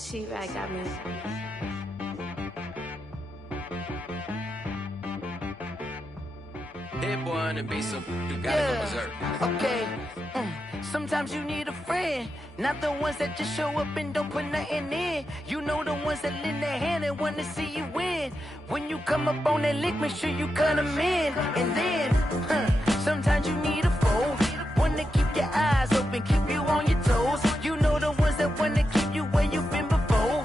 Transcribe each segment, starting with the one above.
She-Rag got me. Hit boy on the beat, so you gotta go berserk. Okay. Sometimes you need a friend, not the ones that just show up and don't put nothing in. You know the ones that lend their hand and wanna see you win. When you come up on that lick, make sure you cut them in. And then, sometimes you need a foe, one to keep your eyes open, keep you on your toes. You know the ones that wanna keep you where you've been before.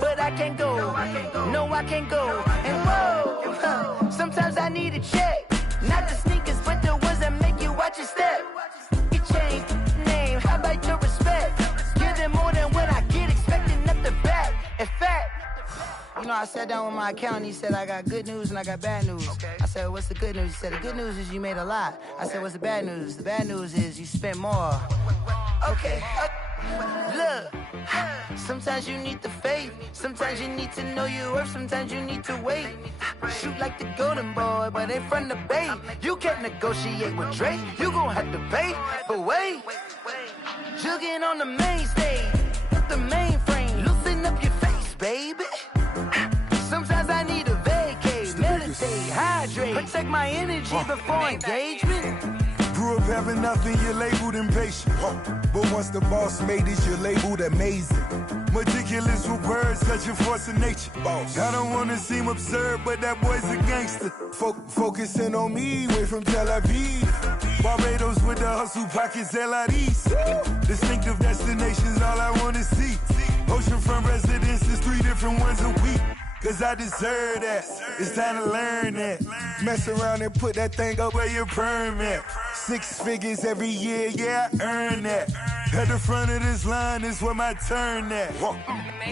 But I can't go, no I can't go. And whoa, sometimes I need a check. Not the sneakers, but the ones that make you watch your step. You change name, how about your respect? Give them more than what I get, expecting nothing back. In fact, you know, I sat down with my accountant, he said, I got good news and I got bad news. I said, what's the good news? He said, the good news is you made a lot. I said, what's the bad news? The bad news is you spent more. Okay. Look, sometimes you need the faith, sometimes you need to know your worth, sometimes you need to wait. Shoot like the golden boy, but in front of the bay. You can't negotiate with Drake, you gon' have to pay. But wait, jugging on the main stage, the mainframe, loosen up your face, baby. Sometimes I need a vacate, meditate, hydrate, protect my energy before engagement. Grew up having nothing, you're labeled impatient. But once the boss made it, you're labeled amazing. Meticulous with words, such a force of nature. I don't wanna seem absurd, but that boy's a gangster. Focusing on me, way from Tel Aviv. Barbados with the hustle pockets, LIDs. Distinctive destinations, all I wanna see. Oceanfront residences, 3 different ones a week. Cause I deserve that, it's time to learn that. Mess around and put that thing up where your permit. 6 figures every year, yeah, I earn that. At the front of this line is where my turn at.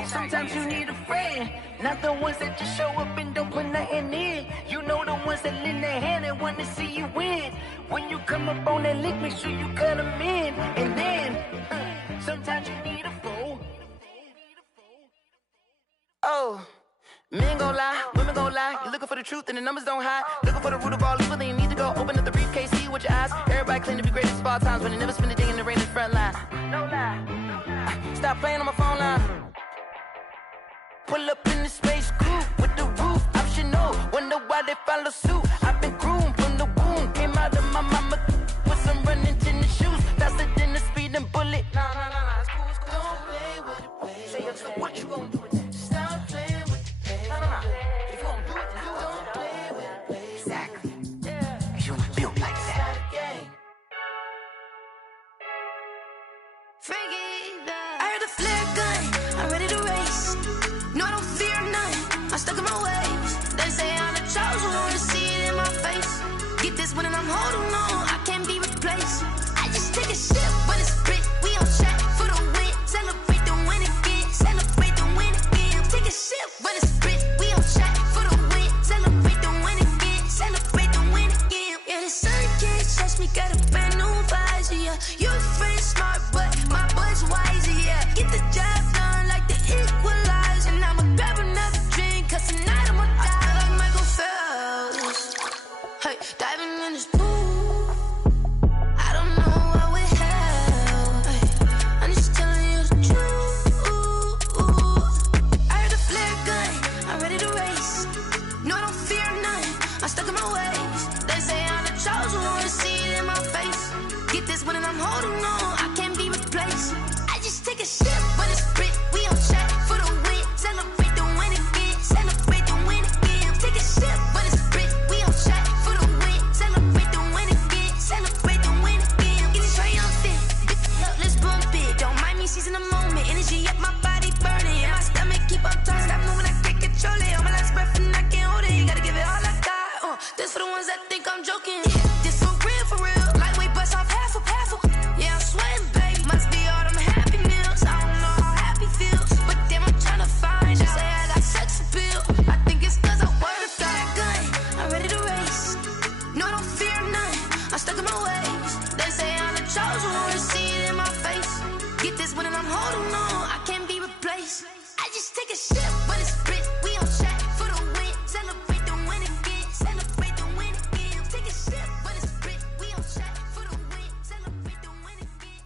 Sometimes you need a friend, not the ones that just show up and don't put nothing in. You know the ones that lend their hand and wanna see you win. When you come up on that lick, make sure you cut them in. And then, sometimes you need a foe. Oh. Men gon' lie, women gon' lie. You're looking for the truth and the numbers don't hide. Looking for the root of all evil, then you need to go open up the briefcase, see with your eyes. Everybody claim to be greatest of all times, when they never spend a day in the rain in the front line. No lie. Stop playing on my phone line. Pull up in the space coupe with the roof optional. Wonder why they follow suit. I've been groomed from the womb. Came out of my mama with some running tennis shoes. Faster than the speeding bullet. Nah, it's cool, it's cool. Don't play with it, baby. Say so what you gon' do with it? Stop playing. If you gon' do it, then don't play with it, baby. Exactly. Yeah. Cause you ain't built like that. I heard the flare gun, I'm ready to race. No, I don't fear none, I'm stuck in my ways. They say I'm the chosen one, to see it in my face. Get this one and I'm holding on, I can't be replaced. I just take a sip, but it's split. We on track for the win. Celebrate the win again, celebrate the win again. Take a sip, but it's split. We on track for the win. Celebrate the win again, celebrate the win again. Yeah, the sun can't touch me, got a brand new visor, yeah. You friend smart, but my boy's wiser, yeah. Get the job done like the equalizer. And I'ma grab another drink, cause tonight I'ma die like Michael Phelps. Hey, diving in this pool, I don't know what we have. Hey, I'm just telling you the truth. I heard the flare gun, I'm ready to race. No, I don't fear none, I'm stuck in my ways. They say I'm the chosen one, to see it in my face. Get this one and I'm holding on, I can't be replaced. I just take a sip, but it's split. We on track for the win. Celebrate the win again, celebrate the win again. Take a sip, but it's split. We on track for the win. Celebrate the win again, celebrate the win again. Get it triumphant, let's bump it. Don't mind me seizing the moment. Energy up, my body burning. My stomach keep up turning. Stop moving, I can't control it. On my last breath and I can't hold it. You gotta give it all I got. This for the ones that think I'm joking. This for real, for real. Lightweight bust off half a. Yeah, I'm sweating, babe. Must be all them happy meals. I don't know how happy feels, but damn, I'm tryna find out. Say I got sex appeal. I think it's cause I work that gun. I'm ready to race. No, I don't fear none. I'm stuck in my ways. They say I'm the chosen one, to see it in my face. Get this one and I'm holding on, I can't be replaced. I just take a sip, but it's split. We on track for the win. Celebrate the win again, celebrate the win again. Take a sip, but it's split. We on track for the win. Celebrate the win again.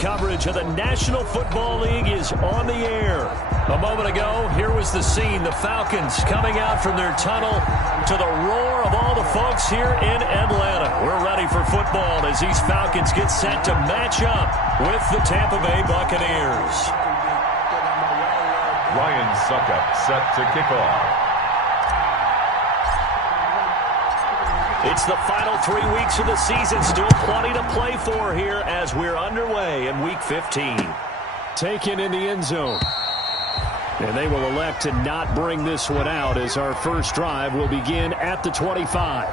coverage of the National Football League is on the air. A moment ago, here was the scene. The Falcons coming out from their tunnel to the roar of all the folks here in Atlanta. We're ready for football as these Falcons get set to match up with the Tampa Bay Buccaneers. Ryan Suckup set to kick off. It's the final 3 weeks of the season. Still plenty to play for here as we're underway in Week 15. Taken in the end zone. And they will elect to not bring this one out as our first drive will begin at the 25.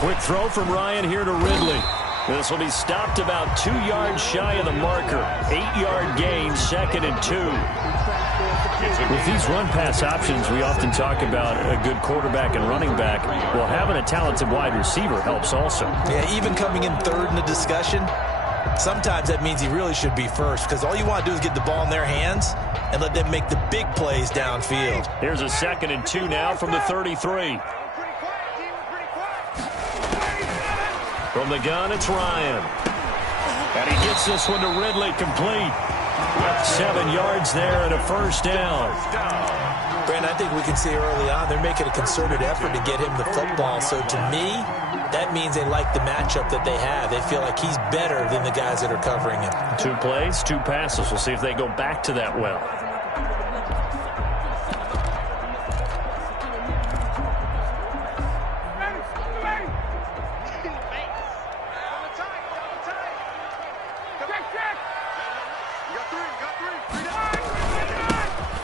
Quick throw from Ryan here to Ridley. This will be stopped about 2 yards shy of the marker. 8-yard gain, 2nd and 2. With these run-pass options, we often talk about a good quarterback and running back. Well, having a talented wide receiver helps also. Yeah, even coming in third in the discussion, sometimes that means he really should be first because all you want to do is get the ball in their hands and let them make the big plays downfield. Here's a 2nd and 2 now from the 33. From the gun, it's Ryan. And he gets this one to Ridley, complete. 7 yards there and a first down. Brandon, I think we can see early on they're making a concerted effort to get him the football. So to me, that means they like the matchup that they have. They feel like he's better than the guys that are covering him. 2 plays, 2 passes. We'll see if they go back to that well.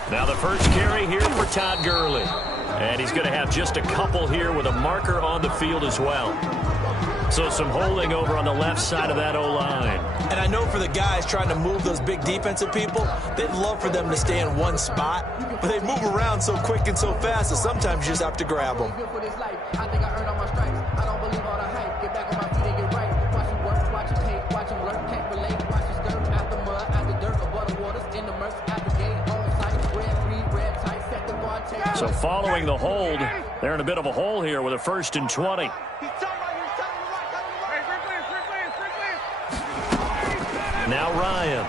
Now the first carry here for Todd Gurley. And he's going to have just a couple here with a marker on the field as well. So some holding over on the left side of that O-line. And I know for the guys trying to move those big defensive people, they'd love for them to stay in one spot. But they move around so quick and so fast that sometimes you just have to grab them. So following the hold, they're in a bit of a hole here with a 1st and 20. Now Ryan.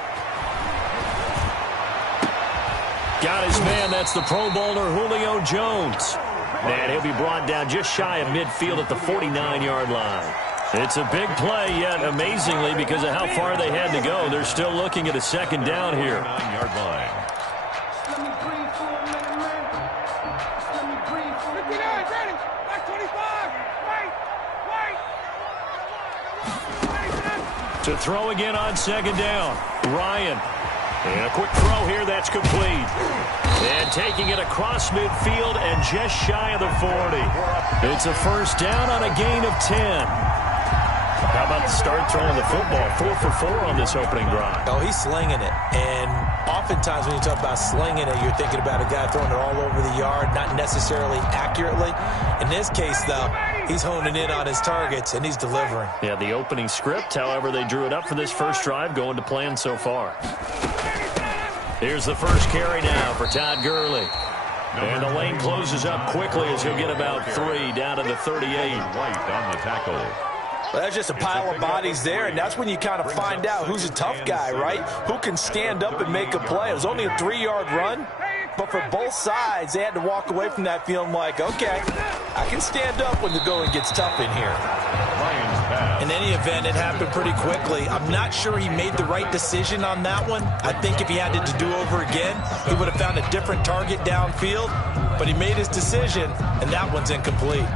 Got his man. That's the Pro Bowler Julio Jones. And he'll be brought down just shy of midfield at the 49-yard line. It's a big play, yet amazingly, because of how far they had to go, they're still looking at a 2nd down here. 9-yard line. To throw again on 2nd down. Ryan. And a quick throw here. That's complete. And taking it across midfield and just shy of the 40. It's a first down on a gain of 10. How about the start throwing the football? 4 for 4 on this opening drive. Oh, he's slinging it. And oftentimes when you talk about slinging it, you're thinking about a guy throwing it all over the yard, not necessarily accurately. In this case, though, he's honing in on his targets, and he's delivering. Yeah, the opening script, however, they drew it up for this first drive, going to plan so far. Here's the first carry now for Todd Gurley. And the lane closes up quickly as he'll get about 3 down to the 38. White on the tackle. Well, that's just a pile of bodies there, and that's when you kind of find out who's a tough guy, right? Who can stand up and make a play. It was only a 3-yard run, but for both sides, they had to walk away from that feeling like, okay, I can stand up when the going gets tough in here. In any event, it happened pretty quickly. I'm not sure he made the right decision on that one. I think if he had to do over again, he would have found a different target downfield, but he made his decision, and that one's incomplete.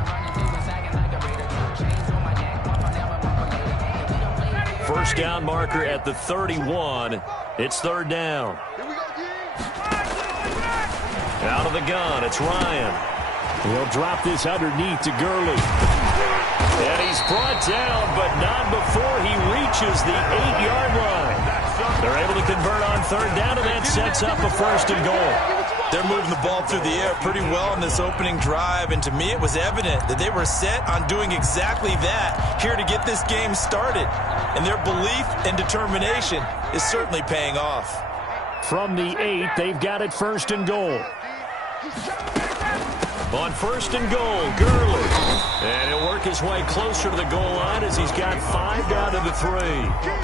First down marker at the 31. It's 3rd down. Out of the gun, it's Ryan. He'll drop this underneath to Gurley. And he's brought down, but not before he reaches the 8-yard line. They're able to convert on third down, and that sets up a first and goal. They're moving the ball through the air pretty well in this opening drive, and to me it was evident that they were set on doing exactly that here to get this game started. And their belief and determination is certainly paying off. From the 8, they've got it first and goal. On first and goal, Gurley. And he'll work his way closer to the goal line as he's got 5 down to the 3.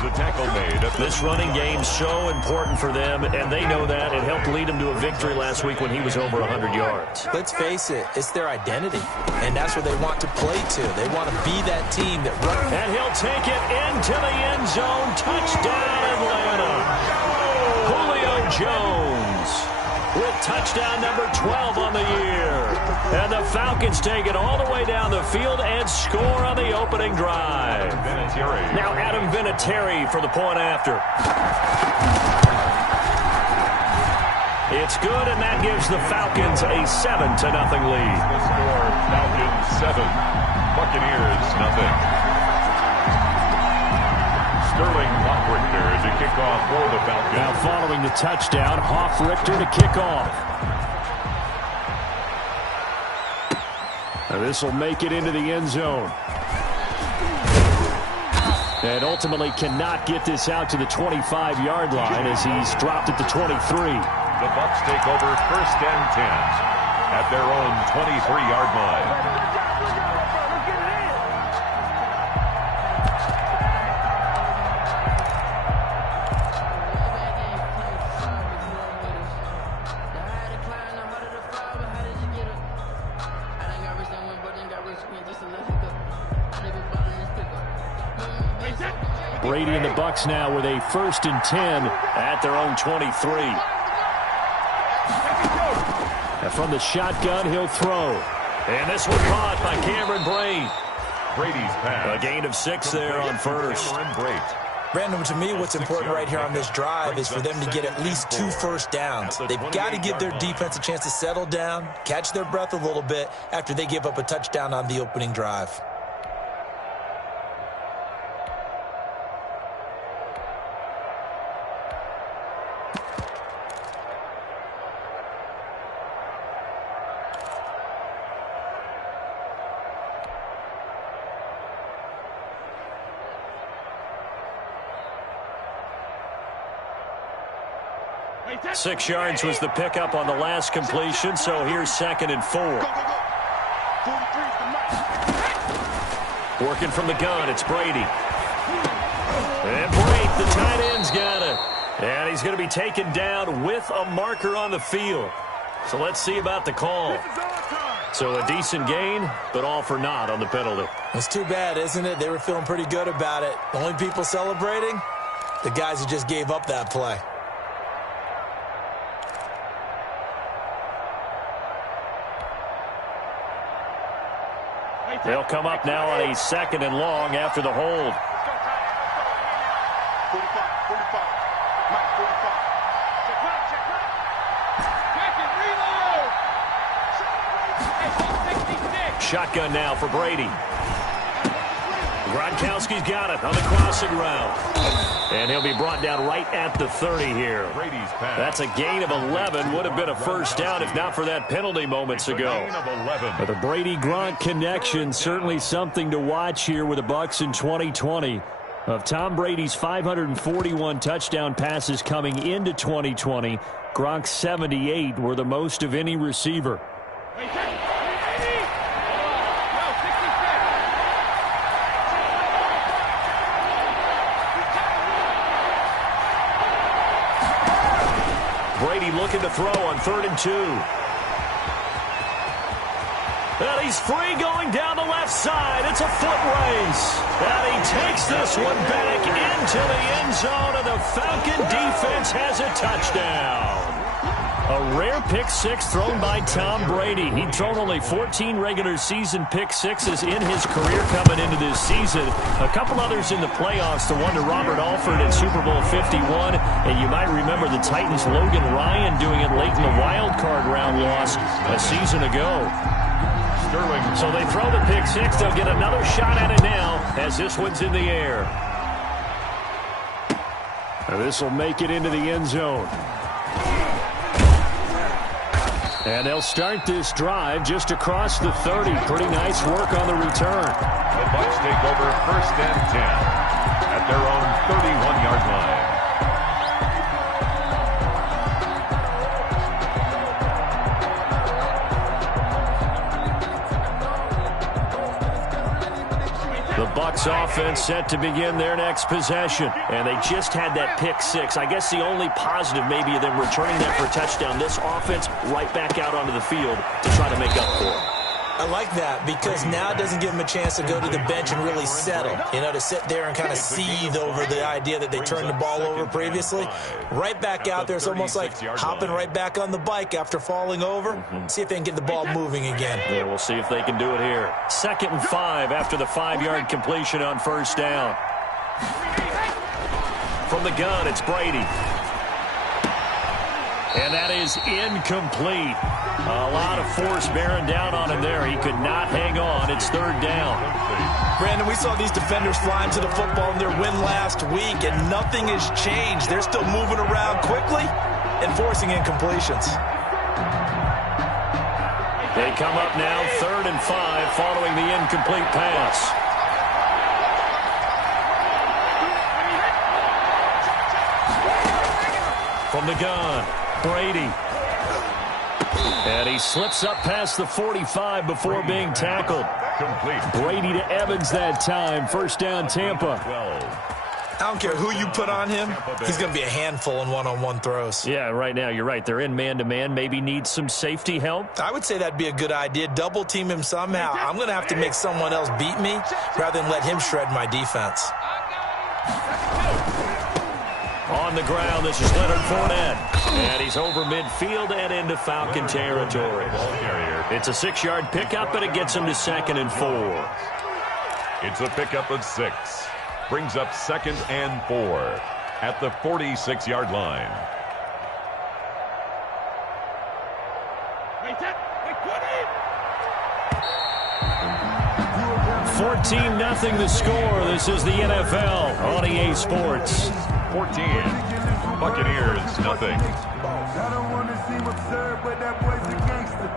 The tackle made. This running game's so important for them, and they know that. It helped lead him to a victory last week when he was over 100 yards. Let's face it, it's their identity, and that's what they want to play to. They want to be that team that runs. And he'll take it into the end zone. Touchdown, Atlanta. Julio Jones with touchdown number 12 on the year. And the Falcons take it all the way down the field and score on the opening drive. Now Adam Vinatieri for the point after. It's good, and that gives the Falcons a 7-0 lead. The score, Falcons 7, Buccaneers 0. Sterling Hoff-Richter to kick off for the Falcons. Now following the touchdown, Hoff-Richter to kick off. Now this will make it into the end zone. And ultimately cannot get this out to the 25-yard line as he's dropped it to 23. The Bucs take over first and 10 at their own 23-yard line. Brady and the Bucs now with a first and 10 at their own 23. And from the shotgun, he'll throw. And this one caught by Cameron Brate. Brady's pass. A gain of 6 there on first. Brandon, to me, what's important right here on this drive is for them to get at least 2 first downs. They've got to give their defense a chance to settle down, catch their breath a little bit after they give up a touchdown on the opening drive. Six yards was the pickup on the last completion, so here's 2nd and 4. Working from the gun, it's Brady. And Brate, the tight end's got it. And he's going to be taken down with a marker on the field. So let's see about the call. So a decent gain, but all for naught on the penalty. It's too bad, isn't it? They were feeling pretty good about it. The only people celebrating, the guys who just gave up that play. They'll come up now on a 2nd and long after the hold. Shotgun now for Brady. Gronkowski's got it on the crossing route. And he'll be brought down right at the 30 here. Brady's pass. That's a gain of 11. Would have been a first down if not for that penalty moments ago. But the Brady-Gronk connection, certainly something to watch here with the Bucs in 2020. Of Tom Brady's 541 touchdown passes coming into 2020, Gronk's 78 were the most of any receiver. Brady looking to throw on 3rd and 2. And he's free going down the left side. It's a foot race. And he takes this one back into the end zone, and the Falcon defense has a touchdown. A rare pick 6 thrown by Tom Brady. He'd thrown only 14 regular season pick 6s in his career coming into this season. A couple others in the playoffs, the one to Robert Alford in Super Bowl 51. And you might remember the Titans' Logan Ryan doing it late in the wild card round loss a season ago. So they throw the pick 6. They'll get another shot at it now as this one's in the air. This will make it into the end zone. And they'll start this drive just across the 30. Pretty nice work on the return. The Bucs take over 1st and 10 at their own 31-yard line. The Bucs offense set to begin their next possession. And they just had that pick six. I guess the only positive maybe of them returning that for a touchdown. This offense right back out onto the field to try to make up for it. I like that because now it doesn't give them a chance to go to the bench and really settle. You know, to sit there and kind of seethe over the idea that they turned the ball over previously. Right back out there. It's almost like hopping right back on the bike after falling over. See if they can get the ball moving again. Yeah, we'll see if they can do it here. 2nd and 5 after the 5-yard completion on 1st down. From the gun, it's Brady. And that is incomplete. A lot of force bearing down on him there. He could not hang on. It's 3rd down. Brandon, we saw these defenders flying to the football in their win last week, and nothing has changed. They're still moving around quickly and forcing incompletions. They come up now 3rd and 5 following the incomplete pass. From the gun, Brady. And he slips up past the 45 before being tackled. Brady to Evans that time. 1st down, Tampa. I don't care who you put on him. He's going to be a handful in one-on-one throws. Yeah, right now, you're right. They're in man-to-man. Maybe need some safety help. I would say that'd be a good idea. Double team him somehow. I'm going to have to make someone else beat me rather than let him shred my defense. On the ground, this is Leonard Fournette. And he's over midfield and into Falcon territory. It's a 6-yard pickup, and it gets him to 2nd and 4. It's a pickup of 6. Brings up 2nd and 4 at the 46-yard line. 14-0 the score. This is the NFL on EA Sports. 14. Buccaneers, nothing. I don't want to seem absurd, but that boy's a gangster.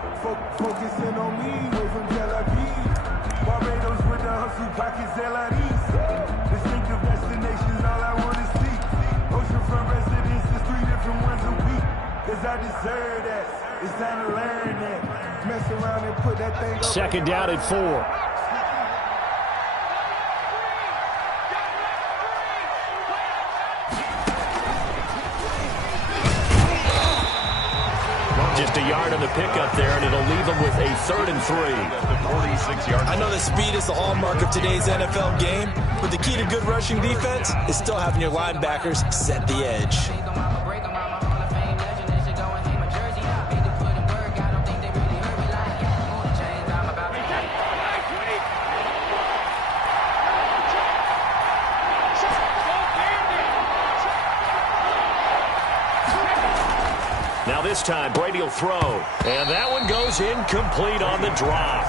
Focusing on me, way from Tel Aviv. Barbados with the hustle, pockets LREs. Distinctive destinations, all I want to see. Oceanfront residences, 3 different ones a week. Cause I deserve that. It's time to learn that. Mess around and put that thing up. 2nd down at 4. Just a yard on the pickup there, and it'll leave them with a 3rd and 3. I know that speed is the hallmark of today's NFL game, but the key to good rushing defense is still having your linebackers set the edge. Now this time, Brady will throw. And that one goes incomplete on the drop.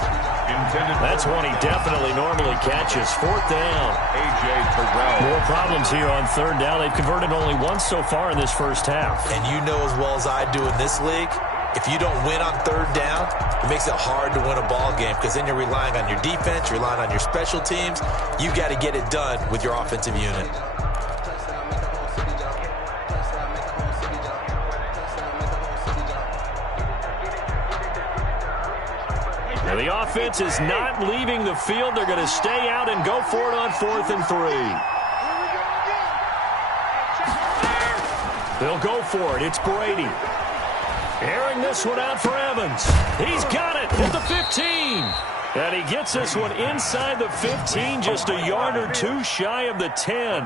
That's one he definitely normally catches. 4th down. A.J. Terrell. More problems here on 3rd down. They've converted only once so far in this 1st half. And you know as well as I do in this league, if you don't win on 3rd down, it makes it hard to win a ball game because then you're relying on your defense, you're relying on your special teams. You've got to get it done with your offensive unit. And the offense is not leaving the field. They're going to stay out and go for it on 4th and 3. They'll go for it. It's Brady. Airing this one out for Evans. He's got it at the 15. And he gets this one inside the 15, just a yard or 2 shy of the 10.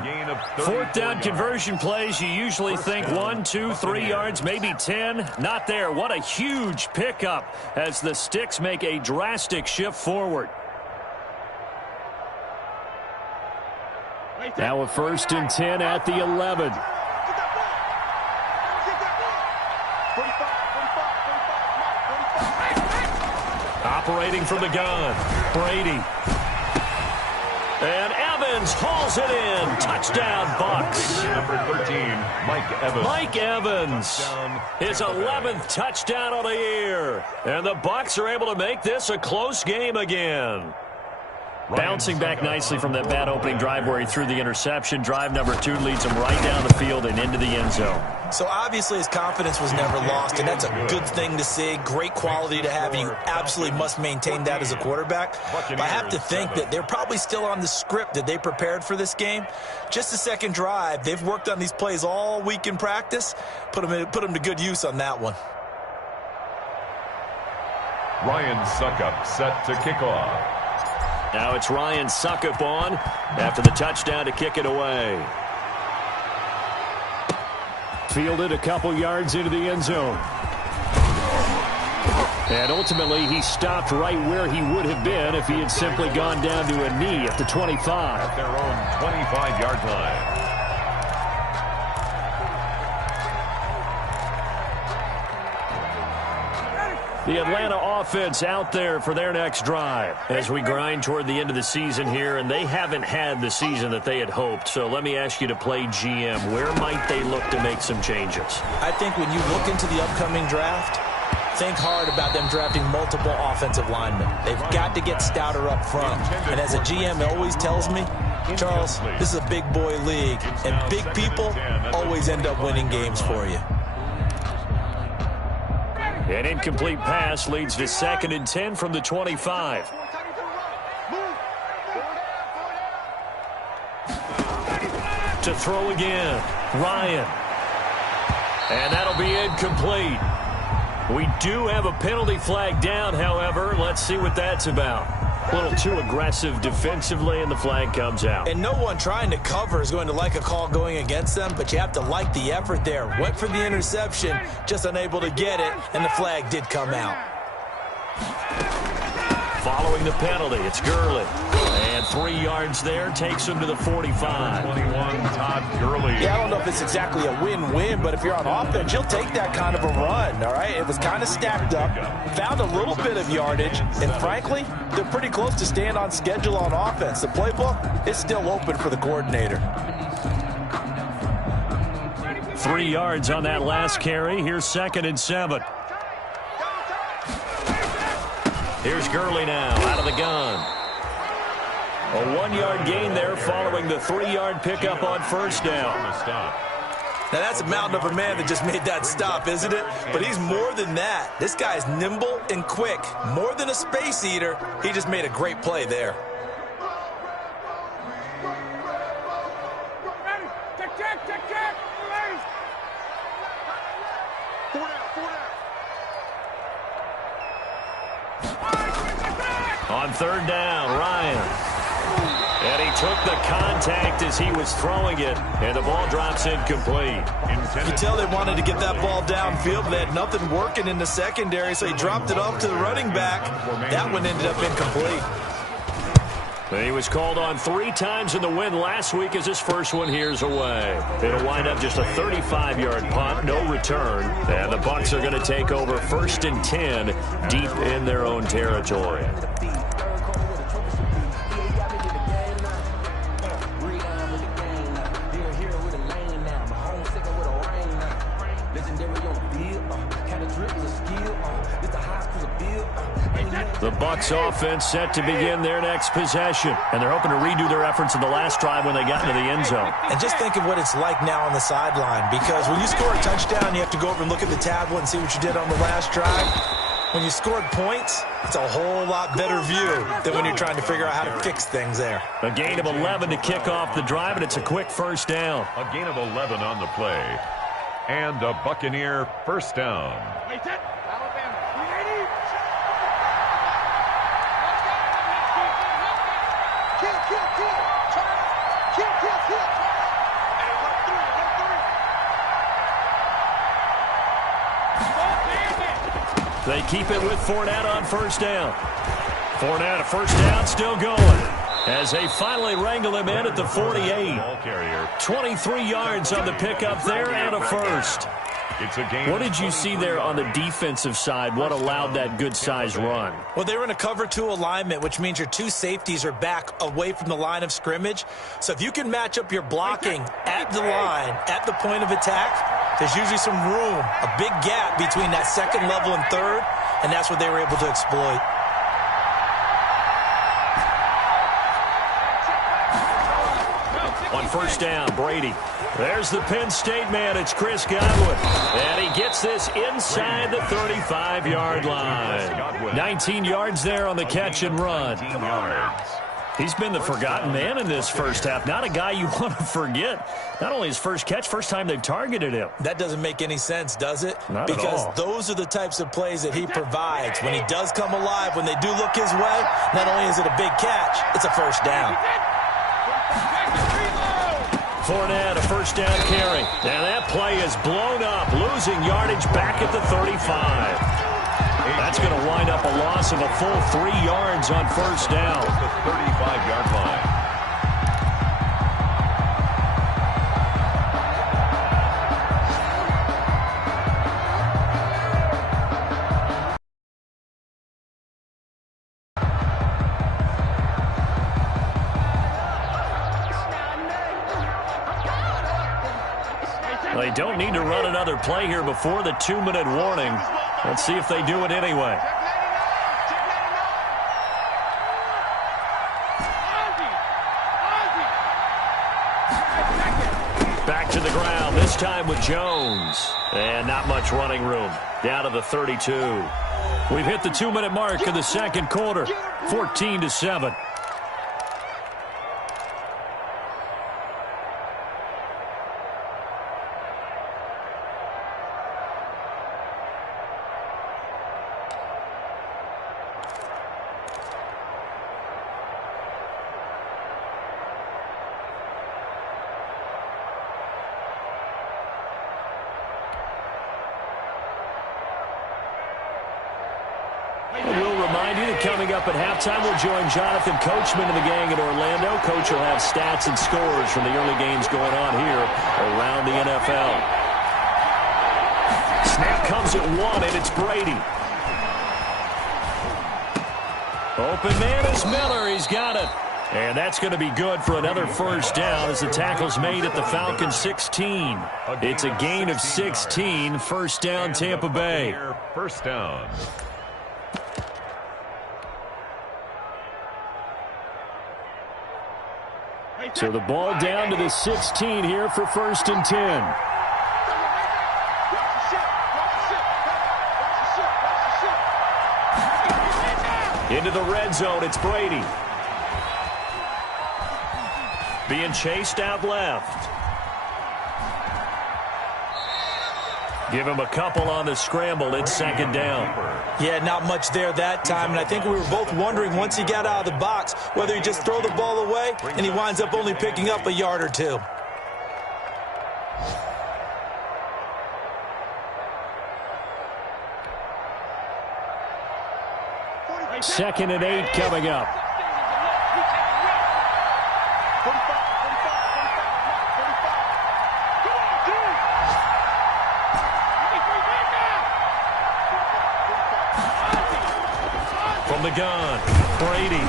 4th down conversion plays, you usually think 1, 2, 3 yards, maybe 10. Not there. What a huge pickup as the Sticks make a drastic shift forward. Now a 1st and 10 at the 11. Operating from the gun, Brady. And Evans hauls it in. Touchdown, Bucs. Number 13, Mike Evans. Mike Evans, his 11th touchdown of the year. And the Bucs are able to make this a close game again. Bouncing back nicely from that bad opening drive where he threw the interception. Drive number 2 leads him right down the field and into the end zone. So obviously his confidence was never lost, and that's a good thing to see. Great quality to have. You absolutely must maintain that as a quarterback. But I have to think that they're probably still on the script that they prepared for this game. Just the second drive. They've worked on these plays all week in practice. Put them to good use on that one. Ryan Suckup set to kick off. Now it's Ryan Suckup on after the touchdown to kick it away. Fielded a couple yards into the end zone. And ultimately he stopped right where he would have been if he had simply gone down to a knee at the 25. At their own 25-yard line. The Atlanta offense out there for their next drive as we grind toward the end of the season here, and they haven't had the season that they had hoped. So let me ask you to play GM. Where might they look to make some changes? I think when you look into the upcoming draft, think hard about them drafting multiple offensive linemen. They've got to get stouter up front. And as a GM always tells me, Charles, this is a big boy league, and big people always end up winning games for you. An incomplete pass leads to 2nd and 10 from the 25. To throw again, Ryan. And that'll be incomplete. We do have a penalty flag down, however. Let's see what that's about. A little too aggressive defensively, and the flag comes out. And no one trying to cover is going to like a call going against them, but you have to like the effort there. Went for the interception, just unable to get it, and the flag did come out. Following the penalty, it's Gurley. And 3 yards there takes him to the 45. 21, Todd Gurley. Yeah, I don't know if it's exactly a win-win, but if you're on offense, you'll take that kind of a run, all right? It was kind of stacked up, found a little bit of yardage, and frankly, they're pretty close to staying on schedule on offense. The playbook is still open for the coordinator. 3 yards on that last carry. Here's 2nd and 7. Here's Gurley now out of the gun. A 1-yard gain there following the 3-yard pickup on first down. Now that's a mountain of a man that just made that stop, isn't it? But he's more than that. This guy's nimble and quick. More than a space eater, he just made a great play there. On 3rd down, Ryan. And he took the contact as he was throwing it, and the ball drops incomplete. You can tell they wanted to get that ball downfield. They had nothing working in the secondary, so he dropped it off to the running back. That one ended up incomplete. He was called on 3 times in the win last week as his first one here's away. It'll wind up just a 35-yard punt, no return. And the Bucs are going to take over 1st and 10 deep in their own territory. The Bucs offense set to begin their next possession, and they're hoping to redo their efforts in the last drive when they got into the end zone. And just think of what it's like now on the sideline, because when you score a touchdown, you have to go over and look at the tablet and see what you did on the last drive. When you scored points, it's a whole lot better view than when you're trying to figure out how to fix things there. A gain of 11 to kick off the drive, and it's a quick first down. A gain of 11 on the play. And a Buccaneer first down. They keep it with Fournette on first down. Fournette, a first down, still going. As they finally wrangle him in at the 48. 23 yards on the pickup there and a first. It's a game. What did you see there on the defensive side? What allowed that good-sized run? Well, they were in a cover 2 alignment, which means your 2 safeties are back away from the line of scrimmage. So if you can match up your blocking at the line, at the point of attack, there's usually some room, a big gap between that second level and third, and that's what they were able to exploit. On first down, Brady. There's the Penn State man. It's Chris Godwin. And he gets this inside the 35-yard line. 19 yards there on the catch and run. He's been the forgotten man in this first half. Not a guy you want to forget. Not only his first catch, first time they've targeted him. That doesn't make any sense, does it? Not at all. Because those are the types of plays that he provides. When he does come alive, when they do look his way, not only is it a big catch, it's a first down. Fournette, a first down carry. And that play is blown up, losing yardage back at the 35. That's going to wind up a loss of a full 3 yards on first down. The 35-yard line. They don't need to run another play here before the 2-minute warning. Let's see if they do it anyway. Back to the ground, this time with Jones. And not much running room. Down to the 32. We've hit the 2-minute mark in the second quarter. 14-7. Coming up at halftime, we'll join Jonathan Coachman and the gang in Orlando. Coach will have stats and scores from the early games going on here around the NFL. Snap comes at 1, and it's Brady. Open man is Miller. He's got it. And that's going to be good for another first down as the tackle's made at the Falcons 16. It's a gain of 16. First down, Tampa Bay. First down. So the ball down to the 16 here for first and 10. Into the red zone, it's Brady. Being chased out left. Give him a couple on the scramble. It's second down. Yeah, not much there that time. And I think we were both wondering once he got out of the box whether he just throw the ball away and he winds up only picking up a yard or two. Second and 8 coming up. From the gun, Brady.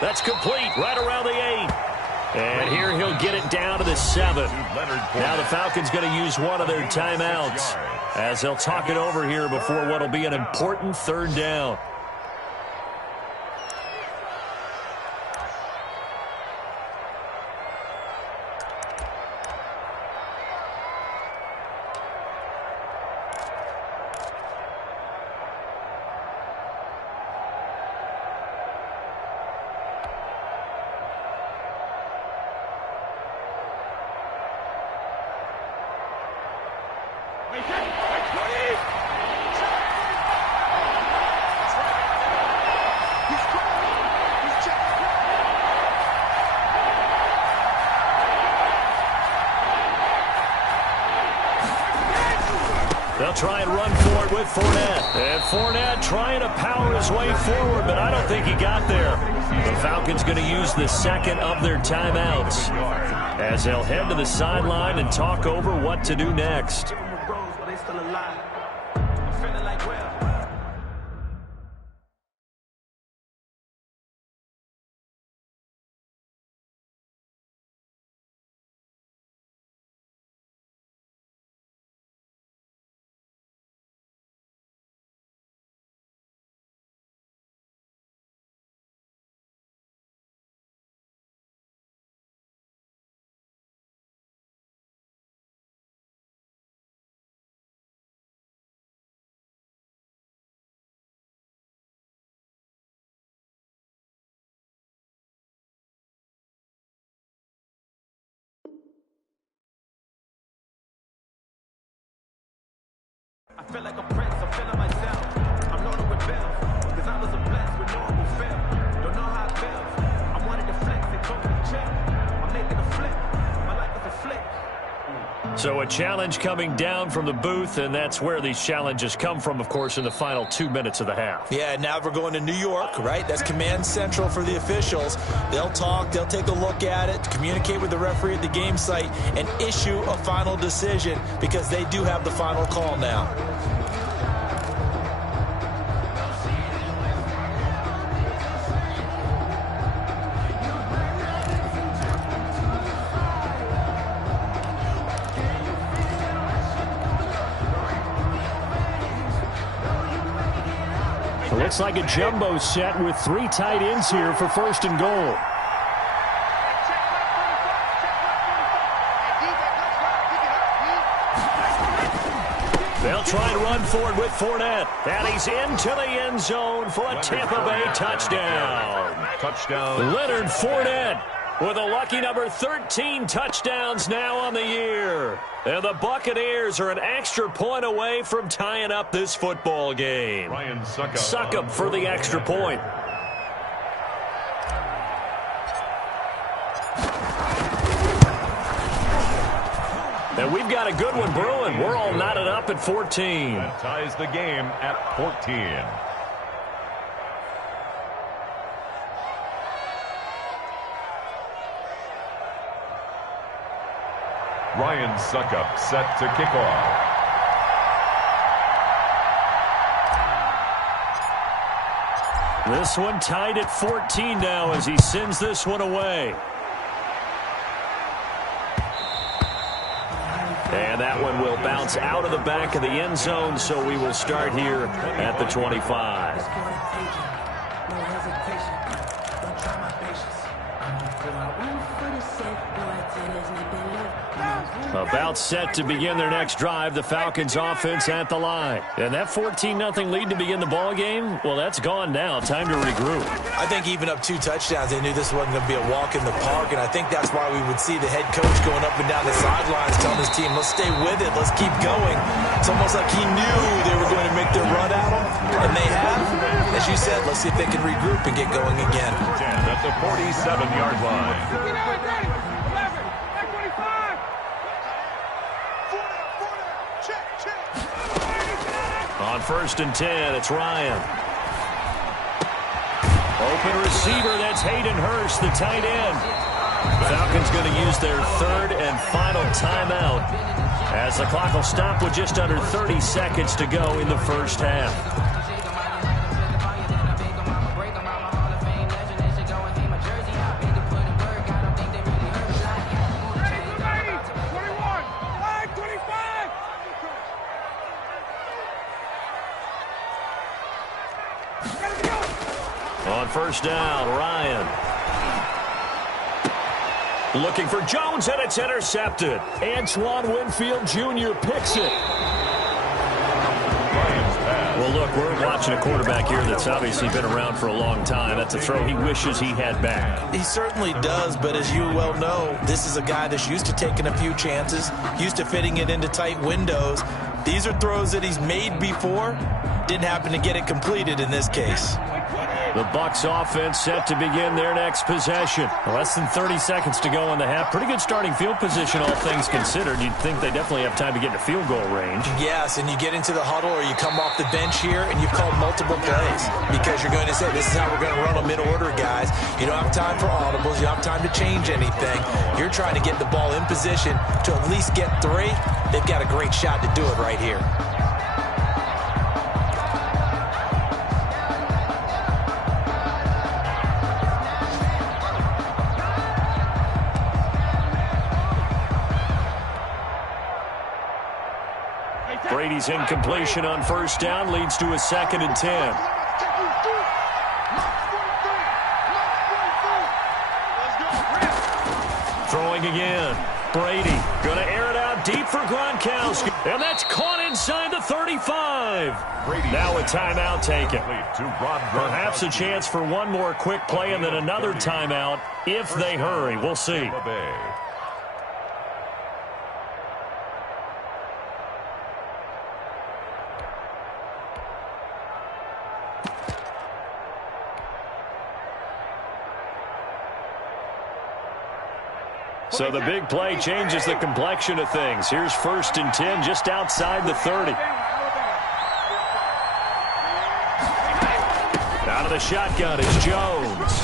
That's complete right around the 8. And here he'll get it down to the 7. Now the Falcons going to use one of their timeouts as they'll talk it over here before what will be an important third down. They'll try and run for it with Fournette. And Fournette trying to power his way forward, but I don't think he got there. The Falcons going to use the second of their timeouts as they'll head to the sideline and talk over what to do next. still alive. I'm feeling like, well. I feel like a prince, I'm feeling myself. I'm known to rebel, cause I was a blessed with normal feel. Don't know how it feels. I wanted to flex and go to the chill. I'm making a flip. My life is a flick. So a challenge coming down from the booth, and that's where these challenges come from, of course, in the final 2 minutes of the half. Yeah, now we're going to New York, right? That's command central for the officials. They'll talk, they'll take a look at it, communicate with the referee at the game site, and issue a final decision because they do have the final call now. Looks like a jumbo set with 3 tight ends here for first and goal. They'll try and run forward with Fournette. And he's into the end zone for a Tampa Bay touchdown. Leonard Fournette with a lucky number 13 touchdowns now on the year. And the Buccaneers are an extra point away from tying up this football game. Succop for the extra point. And we've got a good one brewing. We're all knotted up at 14. That ties the game at 14. Ryan Succop set to kick off. This one tied at 14 now as he sends this one away. And that one will bounce out of the back of the end zone, so we will start here at the 25. About set to begin their next drive, the Falcons offense at the line. And that 14-0 lead to begin the ball game, well, that's gone now. Time to regroup. I think even up 2 touchdowns, they knew this wasn't going to be a walk in the park, and I think that's why we would see the head coach going up and down the sidelines telling his team, let's stay with it, let's keep going. It's almost like he knew they were going to make their run at him, and they have. As you said, let's see if they can regroup and get going again. At the 47-yard line. On 1st and 10, it's Ryan. Open receiver, that's Hayden Hurst, the tight end. Falcons going to use their 3rd and final timeout as the clock will stop with just under 30 seconds to go in the first half. On 1st down, Ryan. Looking for Jones, and it's intercepted. Antoine Winfield Jr. picks it. Well, look, we're watching a quarterback here that's obviously been around for a long time. That's a throw he wishes he had back. He certainly does, but as you well know, this is a guy that's used to taking a few chances, used to fitting it into tight windows. These are throws that he's made before. Didn't happen to get it completed in this case. The Bucs offense set to begin their next possession. Less than 30 seconds to go in the half. Pretty good starting field position, all things considered. You'd think they definitely have time to get to field goal range. Yes, and you get into the huddle or you come off the bench here and you've called multiple plays because you're going to say, this is how we're going to run them in order, guys. You don't have time for audibles. You don't have time to change anything. You're trying to get the ball in position to at least get 3. They've got a great shot to do it right here. Brady's incompletion on first down leads to a 2nd and 10. Throwing again. Brady going to air it out deep for Gronkowski. And that's caught inside the 35. Now a timeout taken. Perhaps a chance for one more quick play and then another timeout if they hurry. We'll see. So the big play changes the complexion of things. Here's 1st and 10 just outside the 30. Out of the shotgun is Jones.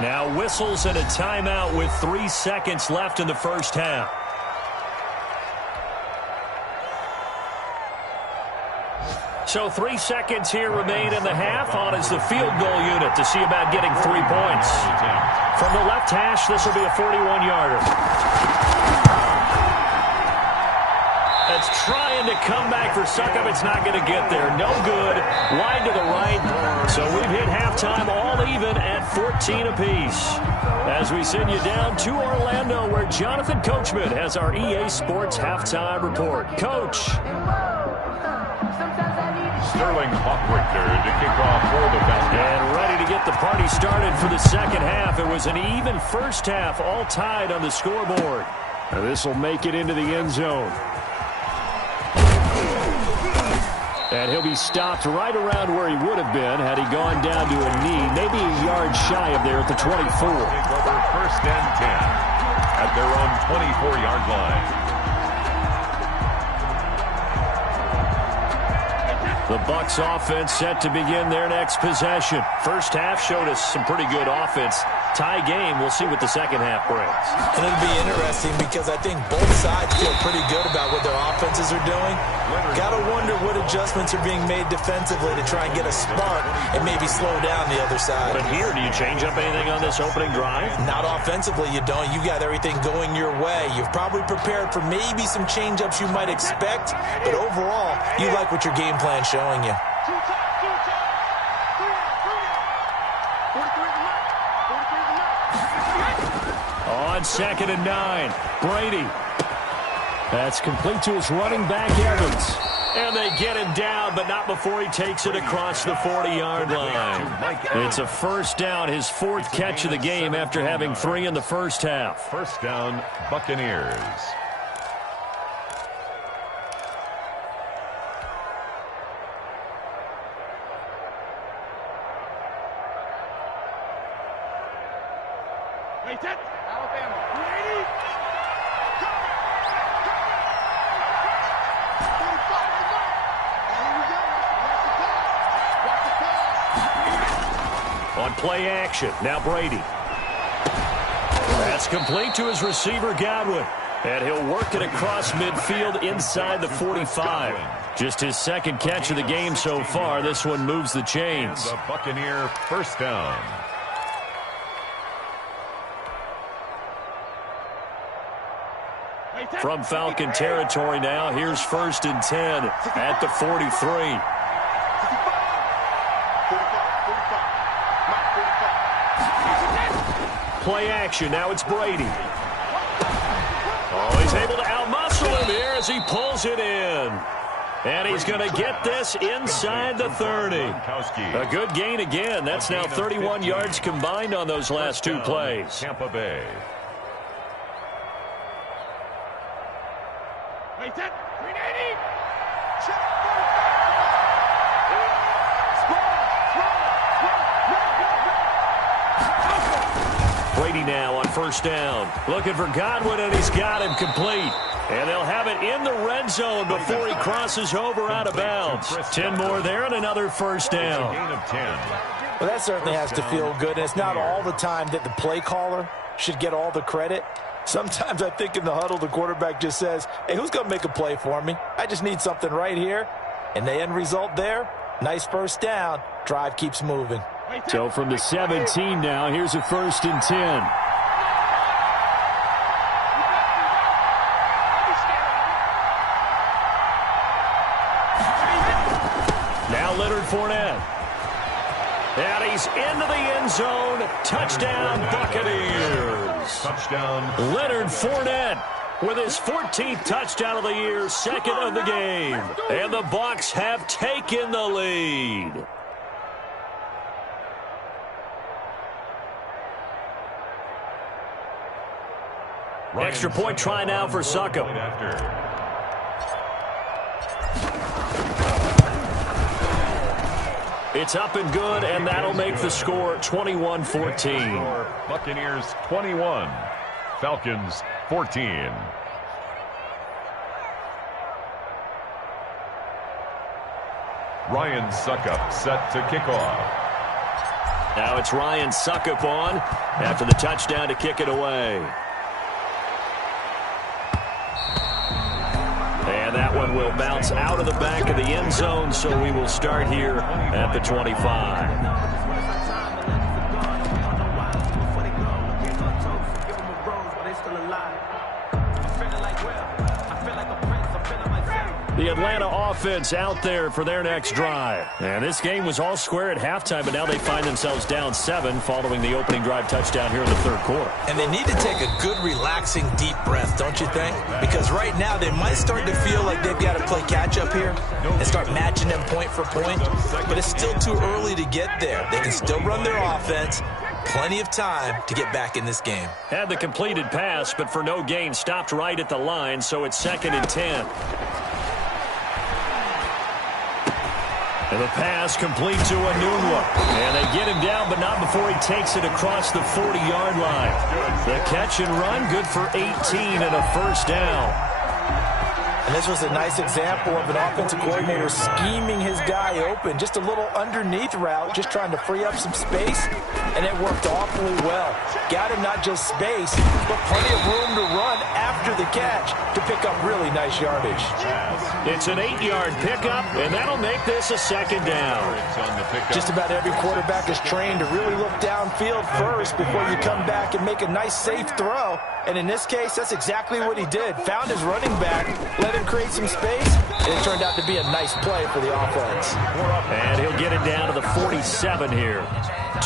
Now whistles and a timeout with 3 seconds left in the first half. So 3 seconds here remain in the half. On is the field goal unit to see about getting 3 points. From the left hash, this will be a 41-yarder. That's trying to come back for Suckup. It's not going to get there. No good. Wide to the right. So we've hit halftime all even at 14 apiece. As we send you down to Orlando, where Jonathan Coachman has our EA Sports halftime report. Coach. Sterling Hawkwictor to kick off for the Falcons. And ready to get the party started for the second half. It was an even first half, all tied on the scoreboard. Now this will make it into the end zone. And he'll be stopped right around where he would have been had he gone down to a knee, maybe a yard shy of there at the 24. First and 10 at their own 24-yard line. The Bucs offense set to begin their next possession. First half showed us some pretty good offense. Tie game. We'll see what the second half brings. And it'll be interesting because I think both sides feel pretty good about what their offenses are doing. Got to wonder what adjustments are being made defensively to try and get a spark and maybe slow down the other side. But here, do you change up anything on this opening drive? Not offensively, you don't. You got everything going your way. You've probably prepared for maybe some change-ups you might expect, but overall, you like what your game plan's showing you. On 2nd and 9, Brady. That's complete to his running back, Evans. And they get him down, but not before he takes it across the 40-yard line. It's a first down, his 4th catch of the game after having 3 in the first half. First down, Buccaneers. On play action, now Brady. That's complete to his receiver, Godwin. And he'll work it across midfield inside the 45. Just his 2nd catch of the game so far. This one moves the chains. And the Buccaneer first down. From Falcon territory now, here's 1st and 10 at the 43. Play action. Now it's Brady. Oh, he's able to outmuscle him here as he pulls it in. And he's going to get this inside the 30. A good gain again. That's now 31 yards combined on those last 2 plays. Tampa Bay. Brady now on first down. Looking for Godwin, and he's got him complete. And they'll have it in the red zone before he crosses over out of bounds. 10 more there and another first down. Well, that certainly has to feel good. And it's not all the time that the play caller should get all the credit. Sometimes I think in the huddle, the quarterback just says, hey, who's going to make a play for me? I just need something right here. And the end result there, nice first down. Drive keeps moving. So from the 17 now, here's a 1st and 10. Now Leonard Fournette. And he's into the end zone. Touchdown, Buccaneers. Touchdown. Leonard Fournette with his 14th touchdown of the year, 2nd of the game. And the Bucs have taken the lead. Extra point try now for Succop. It's up and good, and that'll make the score 21-14. Buccaneers 21, Falcons 14. Ryan Succop set to kick off. Now it's Ryan Succop on after the touchdown to kick it away. And that one will bounce out of the back of the end zone, so we will start here at the 25. The Atlanta offense out there for their next drive. And this game was all square at halftime, but now they find themselves down 7 following the opening drive touchdown here in the 3rd quarter. And they need to take a good, relaxing, deep breath, don't you think? Because right now they might start to feel like they've got to play catch-up here and start matching them point for point. But it's still too early to get there. They can still run their offense. Plenty of time to get back in this game. Had the completed pass, but for no gain, stopped right at the line, so it's 2nd and 10. And the pass complete to Enunwa. And they get him down, but not before he takes it across the 40-yard line. The catch and run, good for 18 and a first down. And this was a nice example of an offensive coordinator scheming his guy open. Just a little underneath route, just trying to free up some space, and it worked awfully well. Got him not just space, but plenty of room to run after the catch to pick up really nice yardage. It's an 8-yard pickup, and that'll make this a 2nd down. Just about every quarterback is trained to really look downfield first before you come back and make a nice, safe throw. And in this case, that's exactly what he did. Found his running back, let him create some space, and it turned out to be a nice play for the offense. And he'll get it down to the 47 here.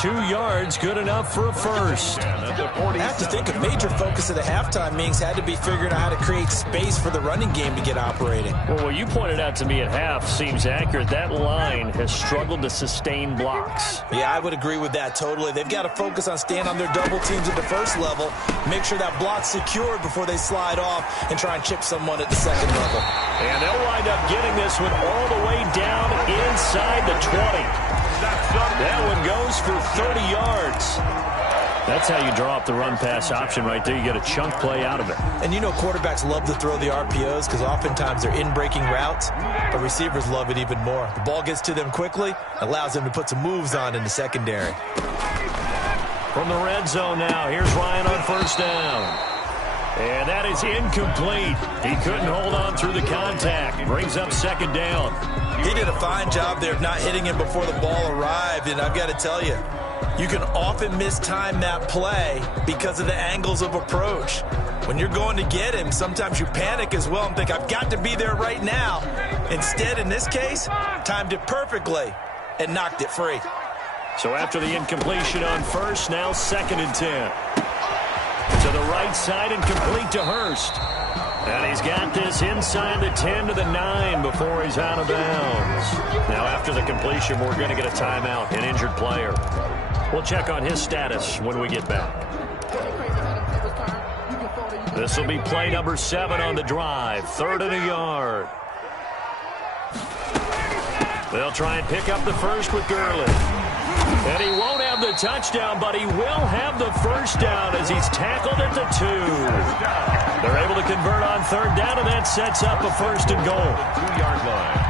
2 yards, good enough for a first. I have to think a major focus of the halftime meetings had to be figuring out how to create space for the running game to get operating. Well, what you pointed out to me at half seems accurate. That line has struggled to sustain blocks. Yeah, I would agree with that totally. They've got to focus on staying on their double teams at the first level, make sure that block's secured before they slide off and try and chip someone at the second level. And they'll wind up getting this one all the way down inside the 20. That one goes for 30 yards. That's how you draw up the run-pass option right there. You get a chunk play out of it. And you know quarterbacks love to throw the RPOs because oftentimes they're in-breaking routes, but receivers love it even more. The ball gets to them quickly, allows them to put some moves on in the secondary. From the red zone now, here's Ryan on first down. And that is incomplete. He couldn't hold on through the contact. Brings up 2nd down. He did a fine job there of not hitting him before the ball arrived, and I've got to tell you, you can often mistime that play because of the angles of approach. When you're going to get him, sometimes you panic as well and think, I've got to be there right now. Instead, in this case, timed it perfectly and knocked it free. So after the incompletion on first, now 2nd and 10. To the right side and complete to Hurst. And he's got this inside the 10 to the 9 before he's out of bounds. Now after the completion, we're going to get a timeout, an injured player. We'll check on his status when we get back. This will be play number 7 on the drive. 3rd and a yard. They'll try and pick up the first with Gurley. And he won't have the touchdown, but he will have the first down as he's tackled at the 2. They're able to convert on third down, and that sets up a first and goal. 2-yard line.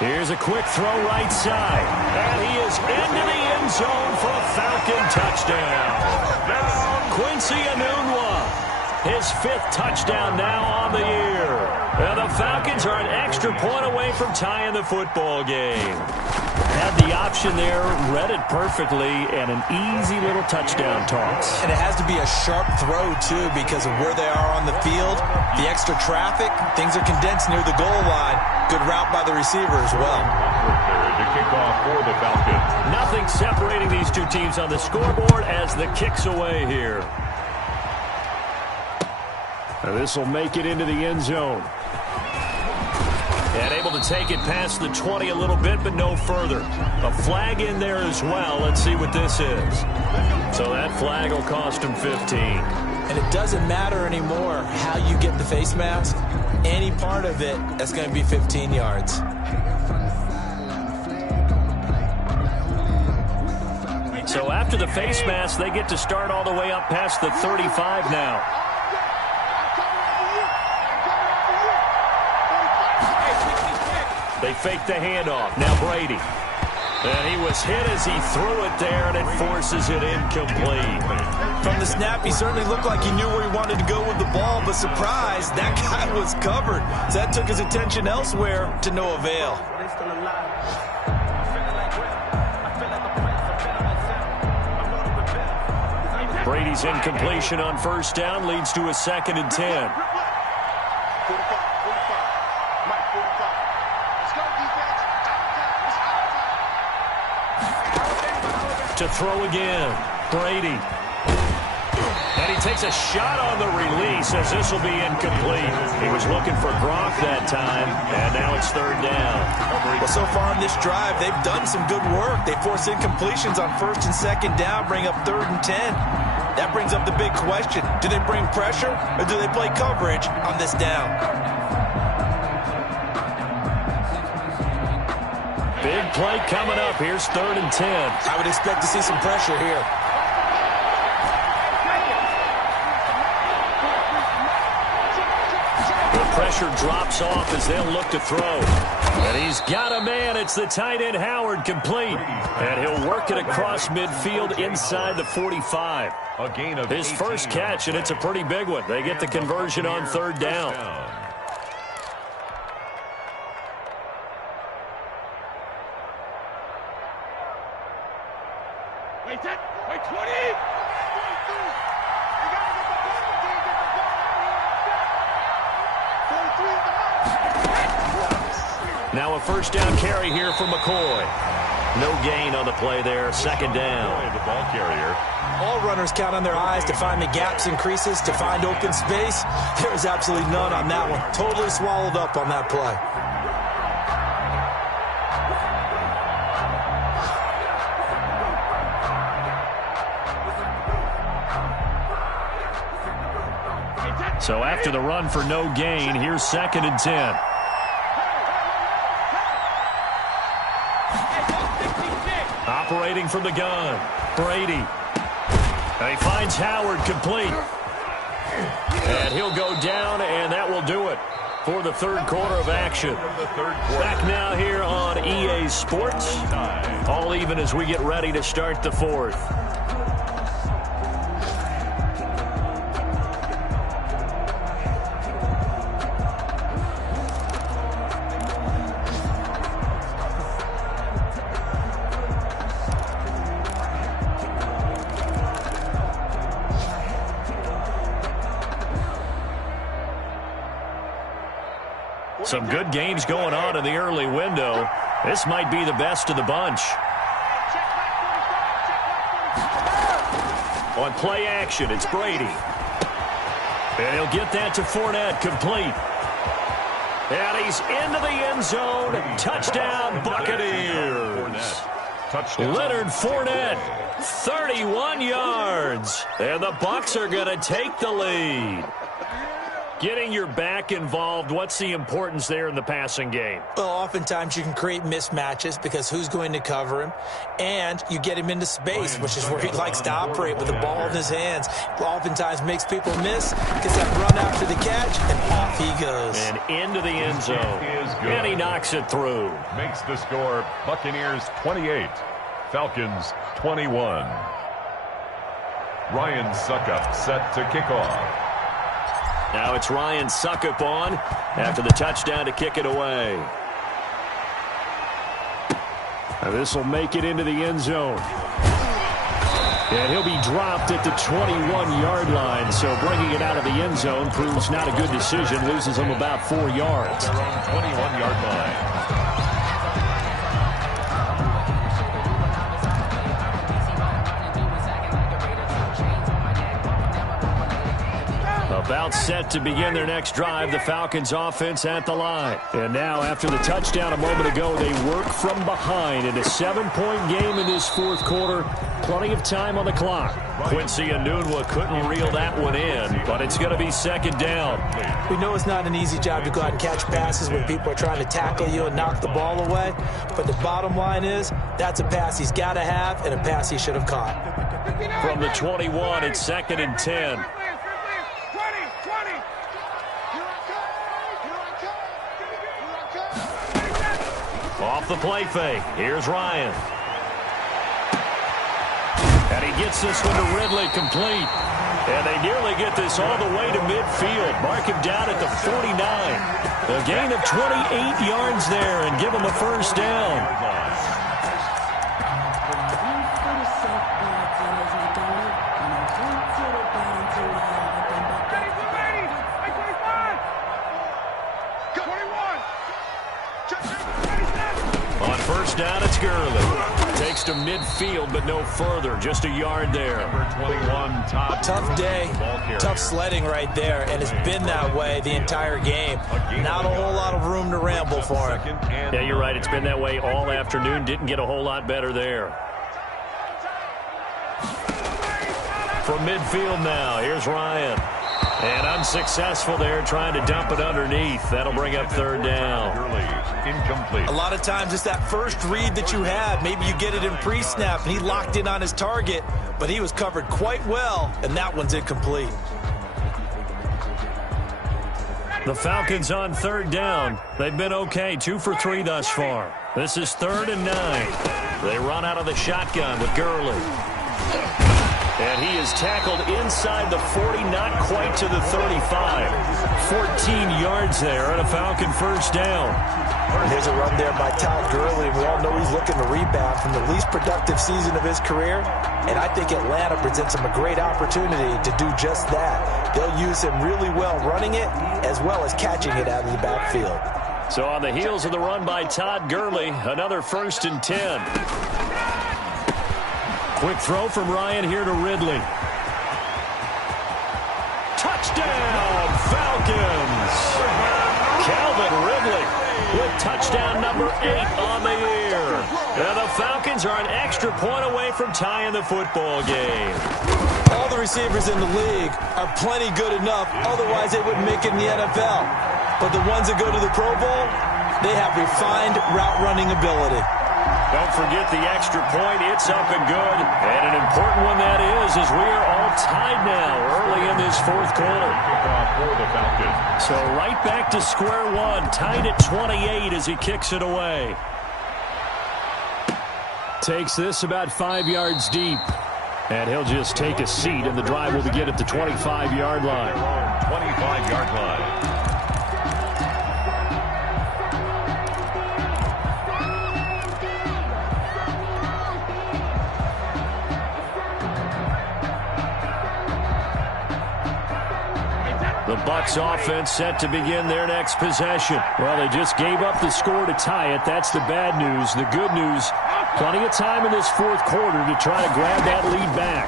Here's a quick throw right side. And he is into the end zone for a Falcon touchdown. Quincy Enunwa, his 5th touchdown now on the year. And the Falcons are an extra point away from tying the football game. Had the option there, read it perfectly, and an easy little touchdown toss. And it has to be a sharp throw, too, because of where they are on the field, the extra traffic, things are condensed near the goal line. Good route by the receiver as well. To kick off for the Falcons. Nothing separating these two teams on the scoreboard as the kick's away here. This will make it into the end zone. And able to take it past the 20 a little bit, but no further. A flag in there as well. Let's see what this is. So that flag will cost him 15. And it doesn't matter anymore how you get the face mask. Any part of it, that's going to be 15 yards. So after the face mask, they get to start all the way up past the 35 now. They fake the handoff. Now Brady. And he was hit as he threw it there, and it forces it incomplete. From the snap, he certainly looked like he knew where he wanted to go with the ball, but surprise, that guy was covered. So that took his attention elsewhere to no avail. Brady's incompletion on first down leads to a 2nd and 10. To throw again, Brady. And he takes a shot on the release as this will be incomplete. He was looking for Gronk that time, and now it's 3rd down. Well, so far in this drive, they've done some good work. They force incompletions on 1st and 2nd down, bring up 3rd and 10. That brings up the big question. Do they bring pressure, or do they play coverage on this down? Big play coming up. Here's 3rd and 10. I would expect to see some pressure here. The pressure drops off as they'll look to throw. And he's got a man. It's the tight end Howard, complete. And he'll work it across midfield inside the 45. A gain of his first catch, and it's a pretty big one. They get the conversion on 3rd down. Wait, 20! Now a first down carry here for McCoy. No gain on the play there. 2nd down. The ball carrier. All runners count on their eyes to find the gaps and creases, to find open space. There was absolutely none on that one. Totally swallowed up on that play. So after the run for no gain, here's 2nd and 10. Operating from the gun, Brady. And he finds Howard, complete. And he'll go down, and that will do it for the 3rd quarter of action. Back now here on EA Sports. All even as we get ready to start the 4th. Some good games going on in the early window. This might be the best of the bunch. On play action, it's Brady. And he'll get that to Fournette, complete. And he's into the end zone. Touchdown, Buccaneers. Touchdown. Leonard Fournette, 31 yards. And the Bucs are going to take the lead. Getting your back involved, what's the importance there in the passing game? Well, oftentimes you can create mismatches because who's going to cover him? And you get him into space, which is where he likes to operate with the ball in his hands. Oftentimes makes people miss, gets that run after the catch, and off he goes. And into the end zone. And he knocks it through. Makes the score Buccaneers 28, Falcons 21. Ryan Suckup set to kick off. Now it's Ryan Suckup on after the touchdown to kick it away. This will make it into the end zone. And he'll be dropped at the 21-yard line. So bringing it out of the end zone proves not a good decision. Loses him about 4 yards. 21-yard line. About set to begin their next drive, the Falcons offense at the line. And now after the touchdown a moment ago, they work from behind in a 7-point game in this fourth quarter. Plenty of time on the clock. Quincy Enunwa couldn't reel that one in, but it's going to be second down. We know it's not an easy job to go out and catch passes when people are trying to tackle you and knock the ball away. But the bottom line is, that's a pass he's got to have and a pass he should have caught. From the 21, it's second and 10. Off the play fake. Here's Ryan. And he gets this one to Ridley complete. And they nearly get this all the way to midfield. Mark him down at the 49. A gain of 28 yards there and give him a first down. On first down, it's Gurley. Takes to midfield, but no further. Just a yard there. Number 21, Tough day, tough sledding right there, and it's been that way the entire game. Not a whole lot of room to ramble for him. Yeah, you're right. It's been that way all afternoon. Didn't get a whole lot better there. From midfield now, here's Ryan. And unsuccessful there, trying to dump it underneath. That'll bring up third down. Incomplete. A lot of times it's that first read that you have. Maybe you get it in pre-snap, and he locked in on his target, but he was covered quite well, and that one's incomplete. The Falcons on third down. They've been okay, 2 for 3 thus far. This is 3rd and 9. They run out of the shotgun with Gurley. And he is tackled inside the 40, not quite to the 35. 14 yards there and a Falcon first down. There's a run there by Todd Gurley. We all know he's looking to rebound from the least productive season of his career. And I think Atlanta presents him a great opportunity to do just that. They'll use him really well running it as well as catching it out of the backfield. So on the heels of the run by Todd Gurley, another 1st and 10. Quick throw from Ryan here to Ridley. Touchdown, Falcons! Calvin Ridley with touchdown number 8 on the year. And the Falcons are an extra point away from tying the football game. All the receivers in the league are plenty good enough, otherwise they wouldn't make it in the NFL. But the ones that go to the Pro Bowl, they have refined route running ability. Don't forget the extra point. It's up and good. And an important one that is, as we are all tied now early in this fourth quarter. For the Falcons. So right back to square one, tied at 28 as he kicks it away. Takes this about 5 yards deep. And he'll just take a seat, and the drive will begin at the 25-yard line. 25-yard line. The Bucs offense set to begin their next possession. Well, they just gave up the score to tie it. That's the bad news. The good news, plenty of time in this fourth quarter to try to grab that lead back.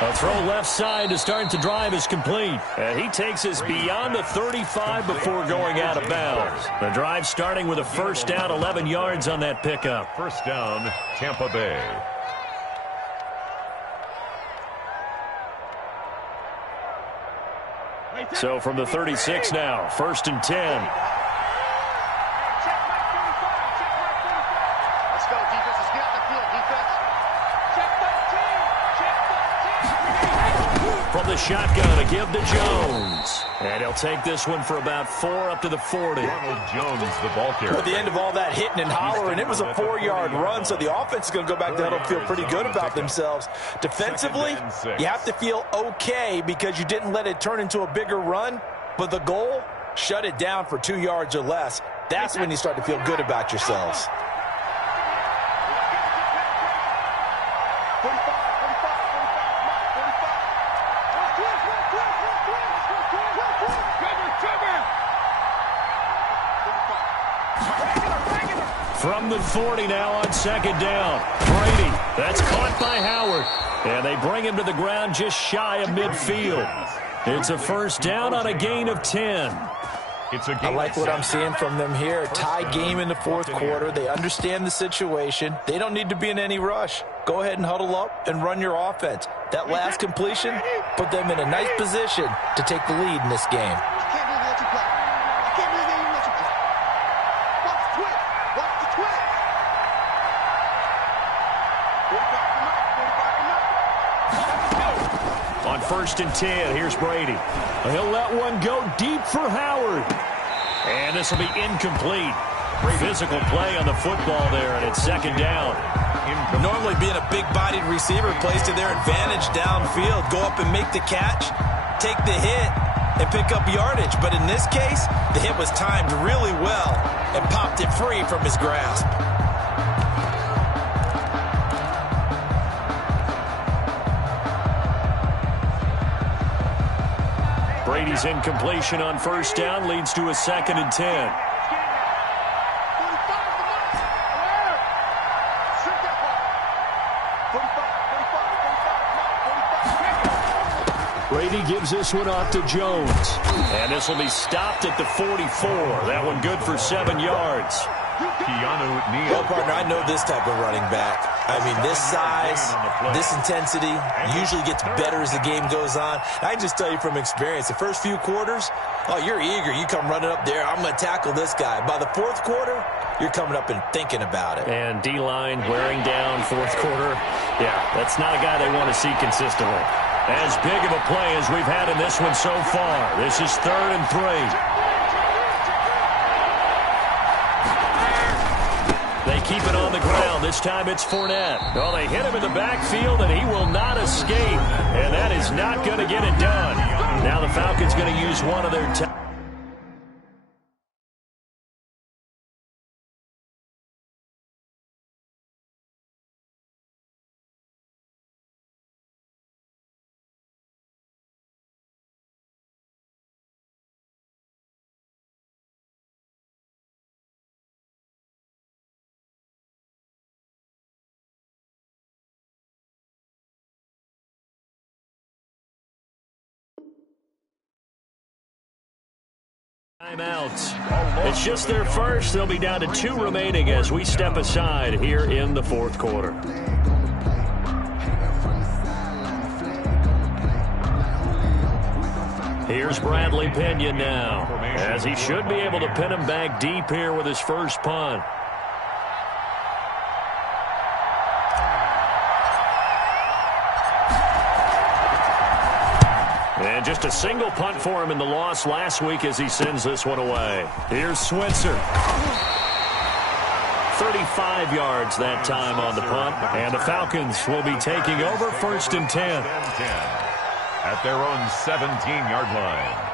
A throw left side to start the drive is complete. And he takes us beyond the 35 before going out of bounds. The drive starting with a first down, 11 yards on that pickup. First down, Tampa Bay. So from the 36 now, first and 10. From the shotgun, a give to Jones. And he'll take this one for about 4 up to the 40. Ronald Jones, the ball carrier. At the end of all that hitting and hollering, it was a 4-yard run, so the offense is going to go back to huddle, feel pretty good about themselves. Defensively, you have to feel okay because you didn't let it turn into a bigger run, but the goal, shut it down for 2 yards or less. That's when you start to feel good about yourselves. From the 40 now on second down. Brady, that's caught by Howard. And they bring him to the ground just shy of midfield. It's a first down on a gain of 10. I like what I'm seeing from them here. Tie game in the fourth quarter. They understand the situation. They don't need to be in any rush. Go ahead and huddle up and run your offense. That last completion put them in a nice position to take the lead in this game. On first and 10, here's Brady. He'll let one go deep for Howard. And this will be incomplete. Physical play on the football there, and it's second down. Normally being a big-bodied receiver plays to their advantage downfield. Go up and make the catch, take the hit, and pick up yardage. But in this case, the hit was timed really well and popped it free from his grasp. Brady's incompletion on first down leads to a second and 10. Brady gives this one off to Jones. And this will be stopped at the 44. That one good for 7 yards. Well, partner, I know this type of running back. I mean, this size, this intensity usually gets better as the game goes on. I just tell you from experience, the first few quarters, oh, you're eager. You come running up there, I'm going to tackle this guy. By the fourth quarter, you're coming up and thinking about it. And D-line wearing down fourth quarter. Yeah, that's not a guy they want to see consistently. As big of a play as we've had in this one so far. This is 3rd and 3. They keep it on the ground. This time it's Fournette. Well, they hit him in the backfield, and he will not escape. And that is not going to get it done. Now the Falcons going to use one of their timeouts. It's just their first. They'll be down to 2 remaining as we step aside here in the fourth quarter. Here's Bradley Pinion now, as he should be able to pin him back deep here with his first punt. And just a single punt for him in the loss last week as he sends this one away. Here's Switzer. 35 yards that time on the punt. And the Falcons will be taking over first and 10. At their own 17-yard line.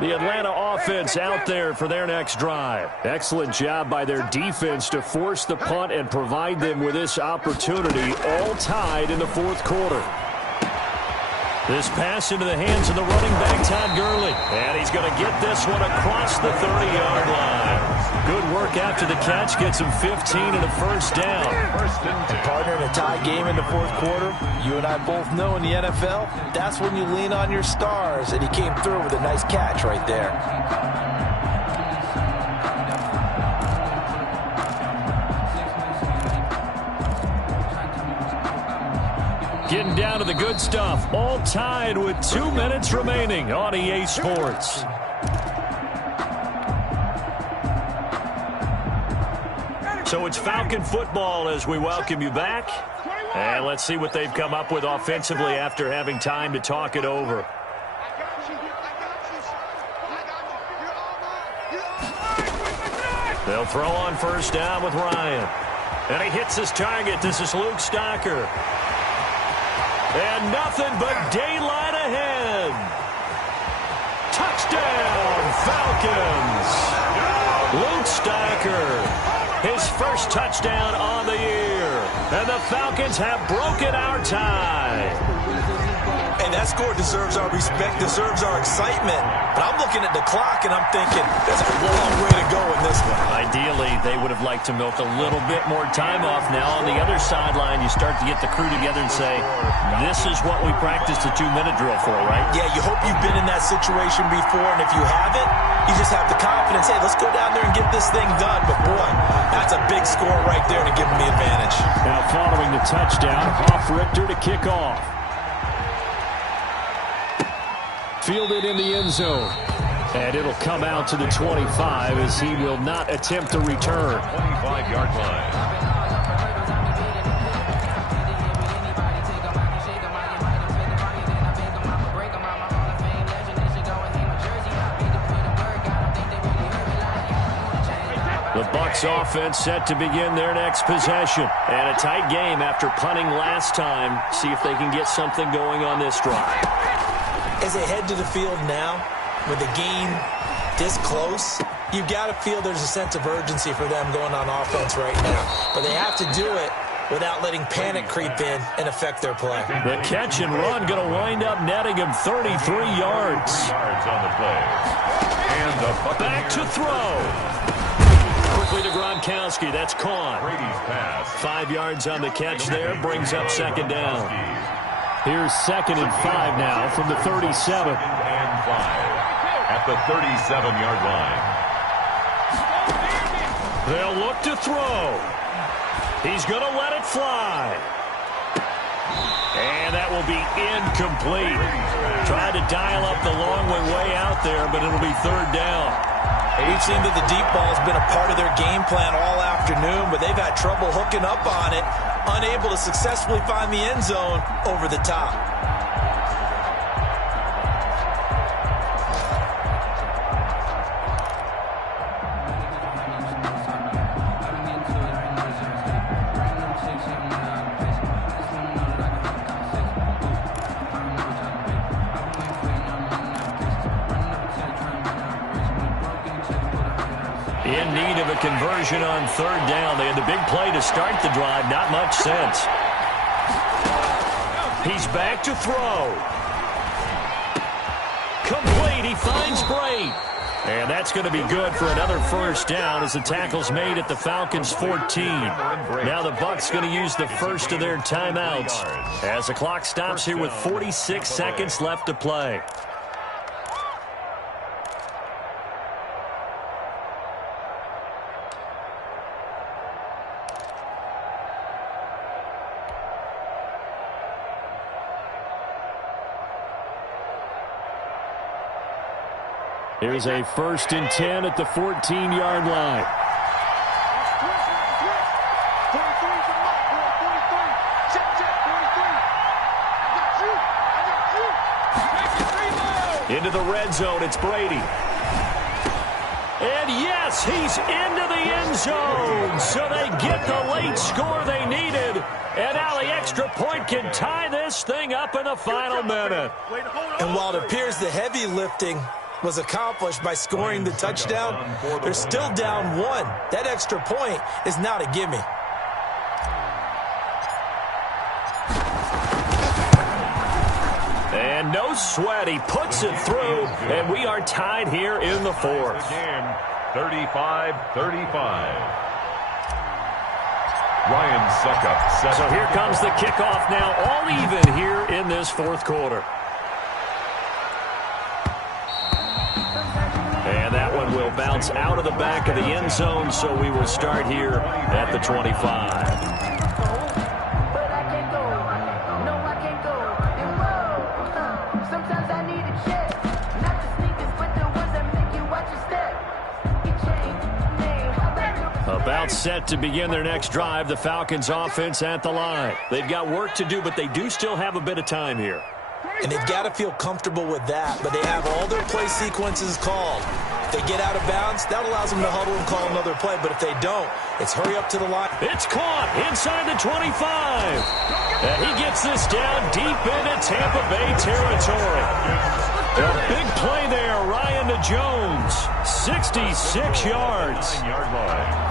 The Atlanta offense out there for their next drive. Excellent job by their defense to force the punt and provide them with this opportunity, all tied in the fourth quarter. This pass into the hands of the running back, Todd Gurley. And he's going to get this one across the 30-yard line. Good work after the catch. Gets him 15 and a first down. And partner, in a tie game in the fourth quarter, you and I both know in the NFL, that's when you lean on your stars. And he came through with a nice catch right there. Getting down to the good stuff. All tied with 2 minutes remaining on EA Sports. So it's Falcon football as we welcome you back. And let's see what they've come up with offensively after having time to talk it over. They'll throw on first down with Ryan. And he hits his target. This is Luke Stocker. And nothing but daylight ahead. Touchdown, Falcons. Luke Stocker, his first touchdown on the year. And the Falcons have broken our tie. Hey, that score deserves our respect, deserves our excitement. But I'm looking at the clock, and I'm thinking, there's a long way to go in this one. Ideally, they would have liked to milk a little bit more time off. Now, on the other sideline, you start to get the crew together and say, this is what we practiced a 2-minute drill for, right? Yeah, you hope you've been in that situation before, and if you haven't, you just have the confidence, hey, let's go down there and get this thing done. But, boy, that's a big score right there to give them the advantage. Now, following the touchdown, Hoff-Richter to kick off. Fielded in the end zone. And it'll come out to the 25 as he will not attempt to return. 25-yard line. The Bucs offense set to begin their next possession. And a tight game after punting last time. See if they can get something going on this drive. As they head to the field now, with the game this close, you've got to feel there's a sense of urgency for them going on offense right now. But they have to do it without letting panic creep in and affect their play. The catch and run going to wind up netting him 33 yards. On the play. And the back to throw. Quickly to Gronkowski. That's caught. Brady's pass. 5 yards on the catch there. Brings up second down. Here's 2nd and 5 now from the 37. 2nd and 5 at the 37-yard line. They'll look to throw. He's going to let it fly. And that will be incomplete. Tried to dial up the long way out there, but it'll be 3rd down. We've seen that the deep ball has been a part of their game plan all afternoon, but they've had trouble hooking up on it, unable to successfully find the end zone over the top. In need of a conversion on 3rd down. They had the big play to start the drive. Not much sense. He's back to throw. Complete. He finds Bray. And that's going to be good for another first down as the tackle's made at the Falcons' 14. Now the Bucs going to use the first of their timeouts as the clock stops here with 46 seconds left to play. Here's a 1st and 10 at the 14-yard line. Into the red zone, it's Brady. And yes, he's into the end zone. So they get the late score they needed. And now the extra point can tie this thing up in the final minute. And while it appears the heavy lifting was accomplished by scoring the touchdown, they're still down 1. That extra point is not a gimme. And And no sweat. He puts it through, and we are tied here in the fourth. Game 35-35. Ryan Suckup. So here comes the kickoff now, all even here in this fourth quarter. And that one will bounce out of the back of the end zone, so we will start here at the 25. About set to begin their next drive, the Falcons offense at the line. They've got work to do, but they do still have a bit of time here. And they've got to feel comfortable with that, but they have all their play sequences called. If they get out of bounds, that allows them to huddle and call another play, but if they don't, it's hurry up to the line. It's caught inside the 25. And he gets this down deep into Tampa Bay territory. A big play there, Ryan to Jones, 66 yards. 9-yard line.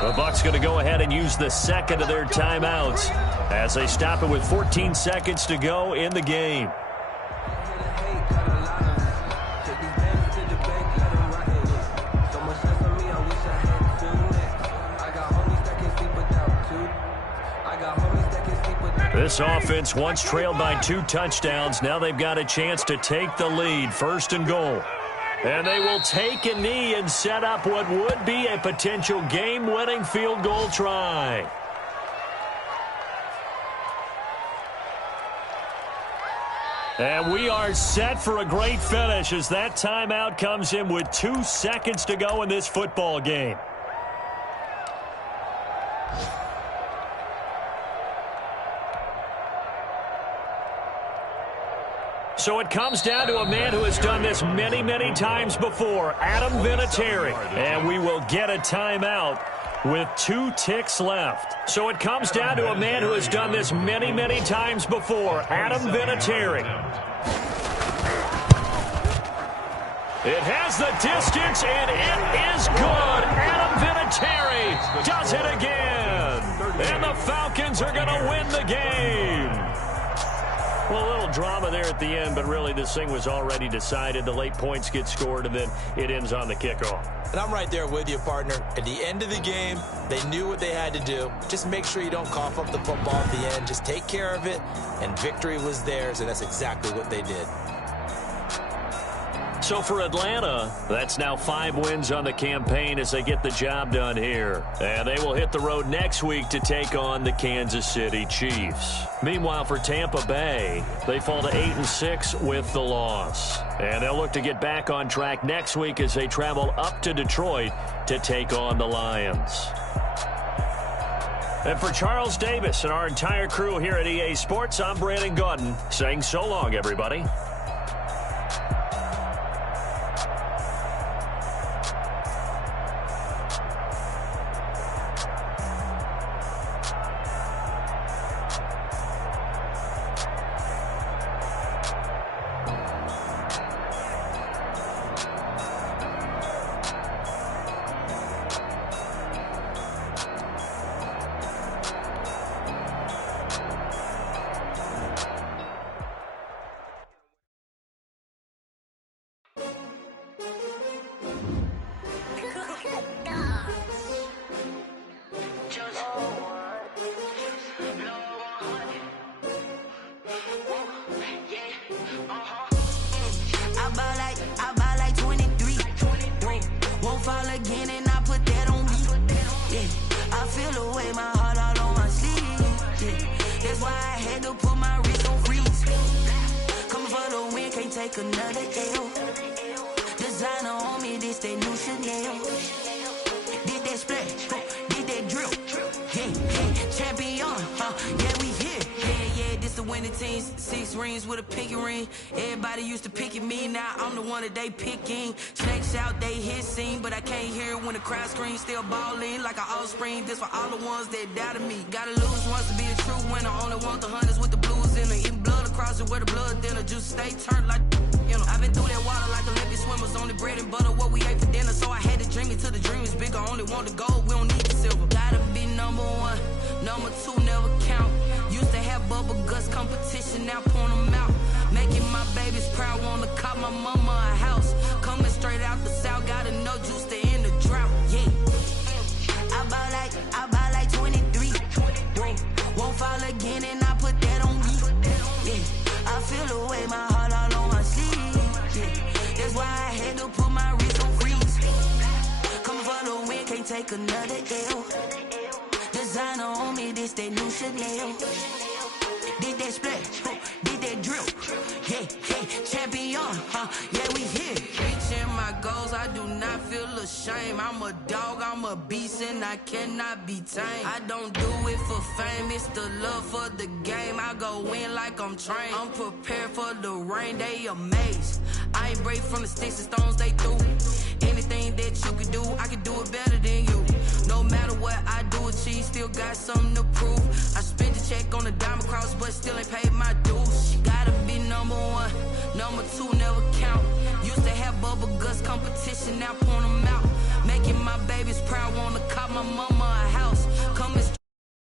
The Bucs going to go ahead and use the second of their timeouts as they stop it with 14 seconds to go in the game. This offense once trailed by 2 touchdowns. Now they've got a chance to take the lead. 1st and goal. And they will take a knee and set up what would be a potential game-winning field goal try. And we are set for a great finish as that timeout comes in with 2 seconds to go in this football game. So it comes down to a man who has done this many, many times before, Adam Vinatieri. And we will get a timeout with 2 ticks left. So it comes down to a man who has done this many, many times before, Adam Vinatieri. It has the distance, and it is good. Adam Vinatieri does it again. And the Falcons are going to win the game. Well, a little drama there at the end, but really this thing was already decided. The late points get scored, and then it ends on the kickoff. And I'm right there with you, partner. At the end of the game, they knew what they had to do. Just make sure you don't cough up the football at the end. Just take care of it, and victory was theirs, and that's exactly what they did. So for Atlanta, that's now 5 wins on the campaign as they get the job done here. And they will hit the road next week to take on the Kansas City Chiefs. Meanwhile, for Tampa Bay, they fall to 8-6 with the loss. And they'll look to get back on track next week as they travel up to Detroit to take on the Lions. And for Charles Davis and our entire crew here at EA Sports, I'm Brandon Gaudin saying so long, everybody. winning teams, 6 rings with a pinky ring. Everybody used to pick at me, now I'm the one that they picking. Snakes out, they hit scene, but I can't hear it when the crowd screams. Still balling like an offspring, this for all the ones that doubted me. Gotta lose once to be a true winner, only want the hunters with the blues in it. Eating blood across it where the blood dinner, just stay turned like, you know. I've been through that water like Olympic swimmers, only bread and butter, what we ate for dinner. So I had to dream it till the dream is bigger, only want the gold, we don't need the silver. Gotta be number 1, number 2 never count. Used to have bubble guts competition, now point them out. Making my babies proud, wanna cop my mama a house. Coming straight out the south, got enough juice to end the drought, yeah. I buy like 23. Whoa, won't fall again and I put that on me. Yeah, I feel the way, my heart all on my sleeve. Yeah, that's why I had to put my wrist on freeze. Coming for the win, can't take another L. Designer on me, this that new Chanel. Did that split, did that drill. Yeah, yeah, champion, yeah, we here. Reaching my goals, I do not feel ashamed. I'm a dog, I'm a beast, and I cannot be tamed. I don't do it for fame, it's the love for the game. I go in like I'm trained. I'm prepared for the rain, they amazed. I ain't break from the sticks and stones they threw. Anything that you can do, I can do it better than you. No matter what I do achieve, still got something to prove. I spent the check on the diamond cross, but still ain't paid my dues. Gotta be number 1, number 2 never count. Used to have bubble guts competition, now point them out. Making my babies proud, wanna cop my mama a house.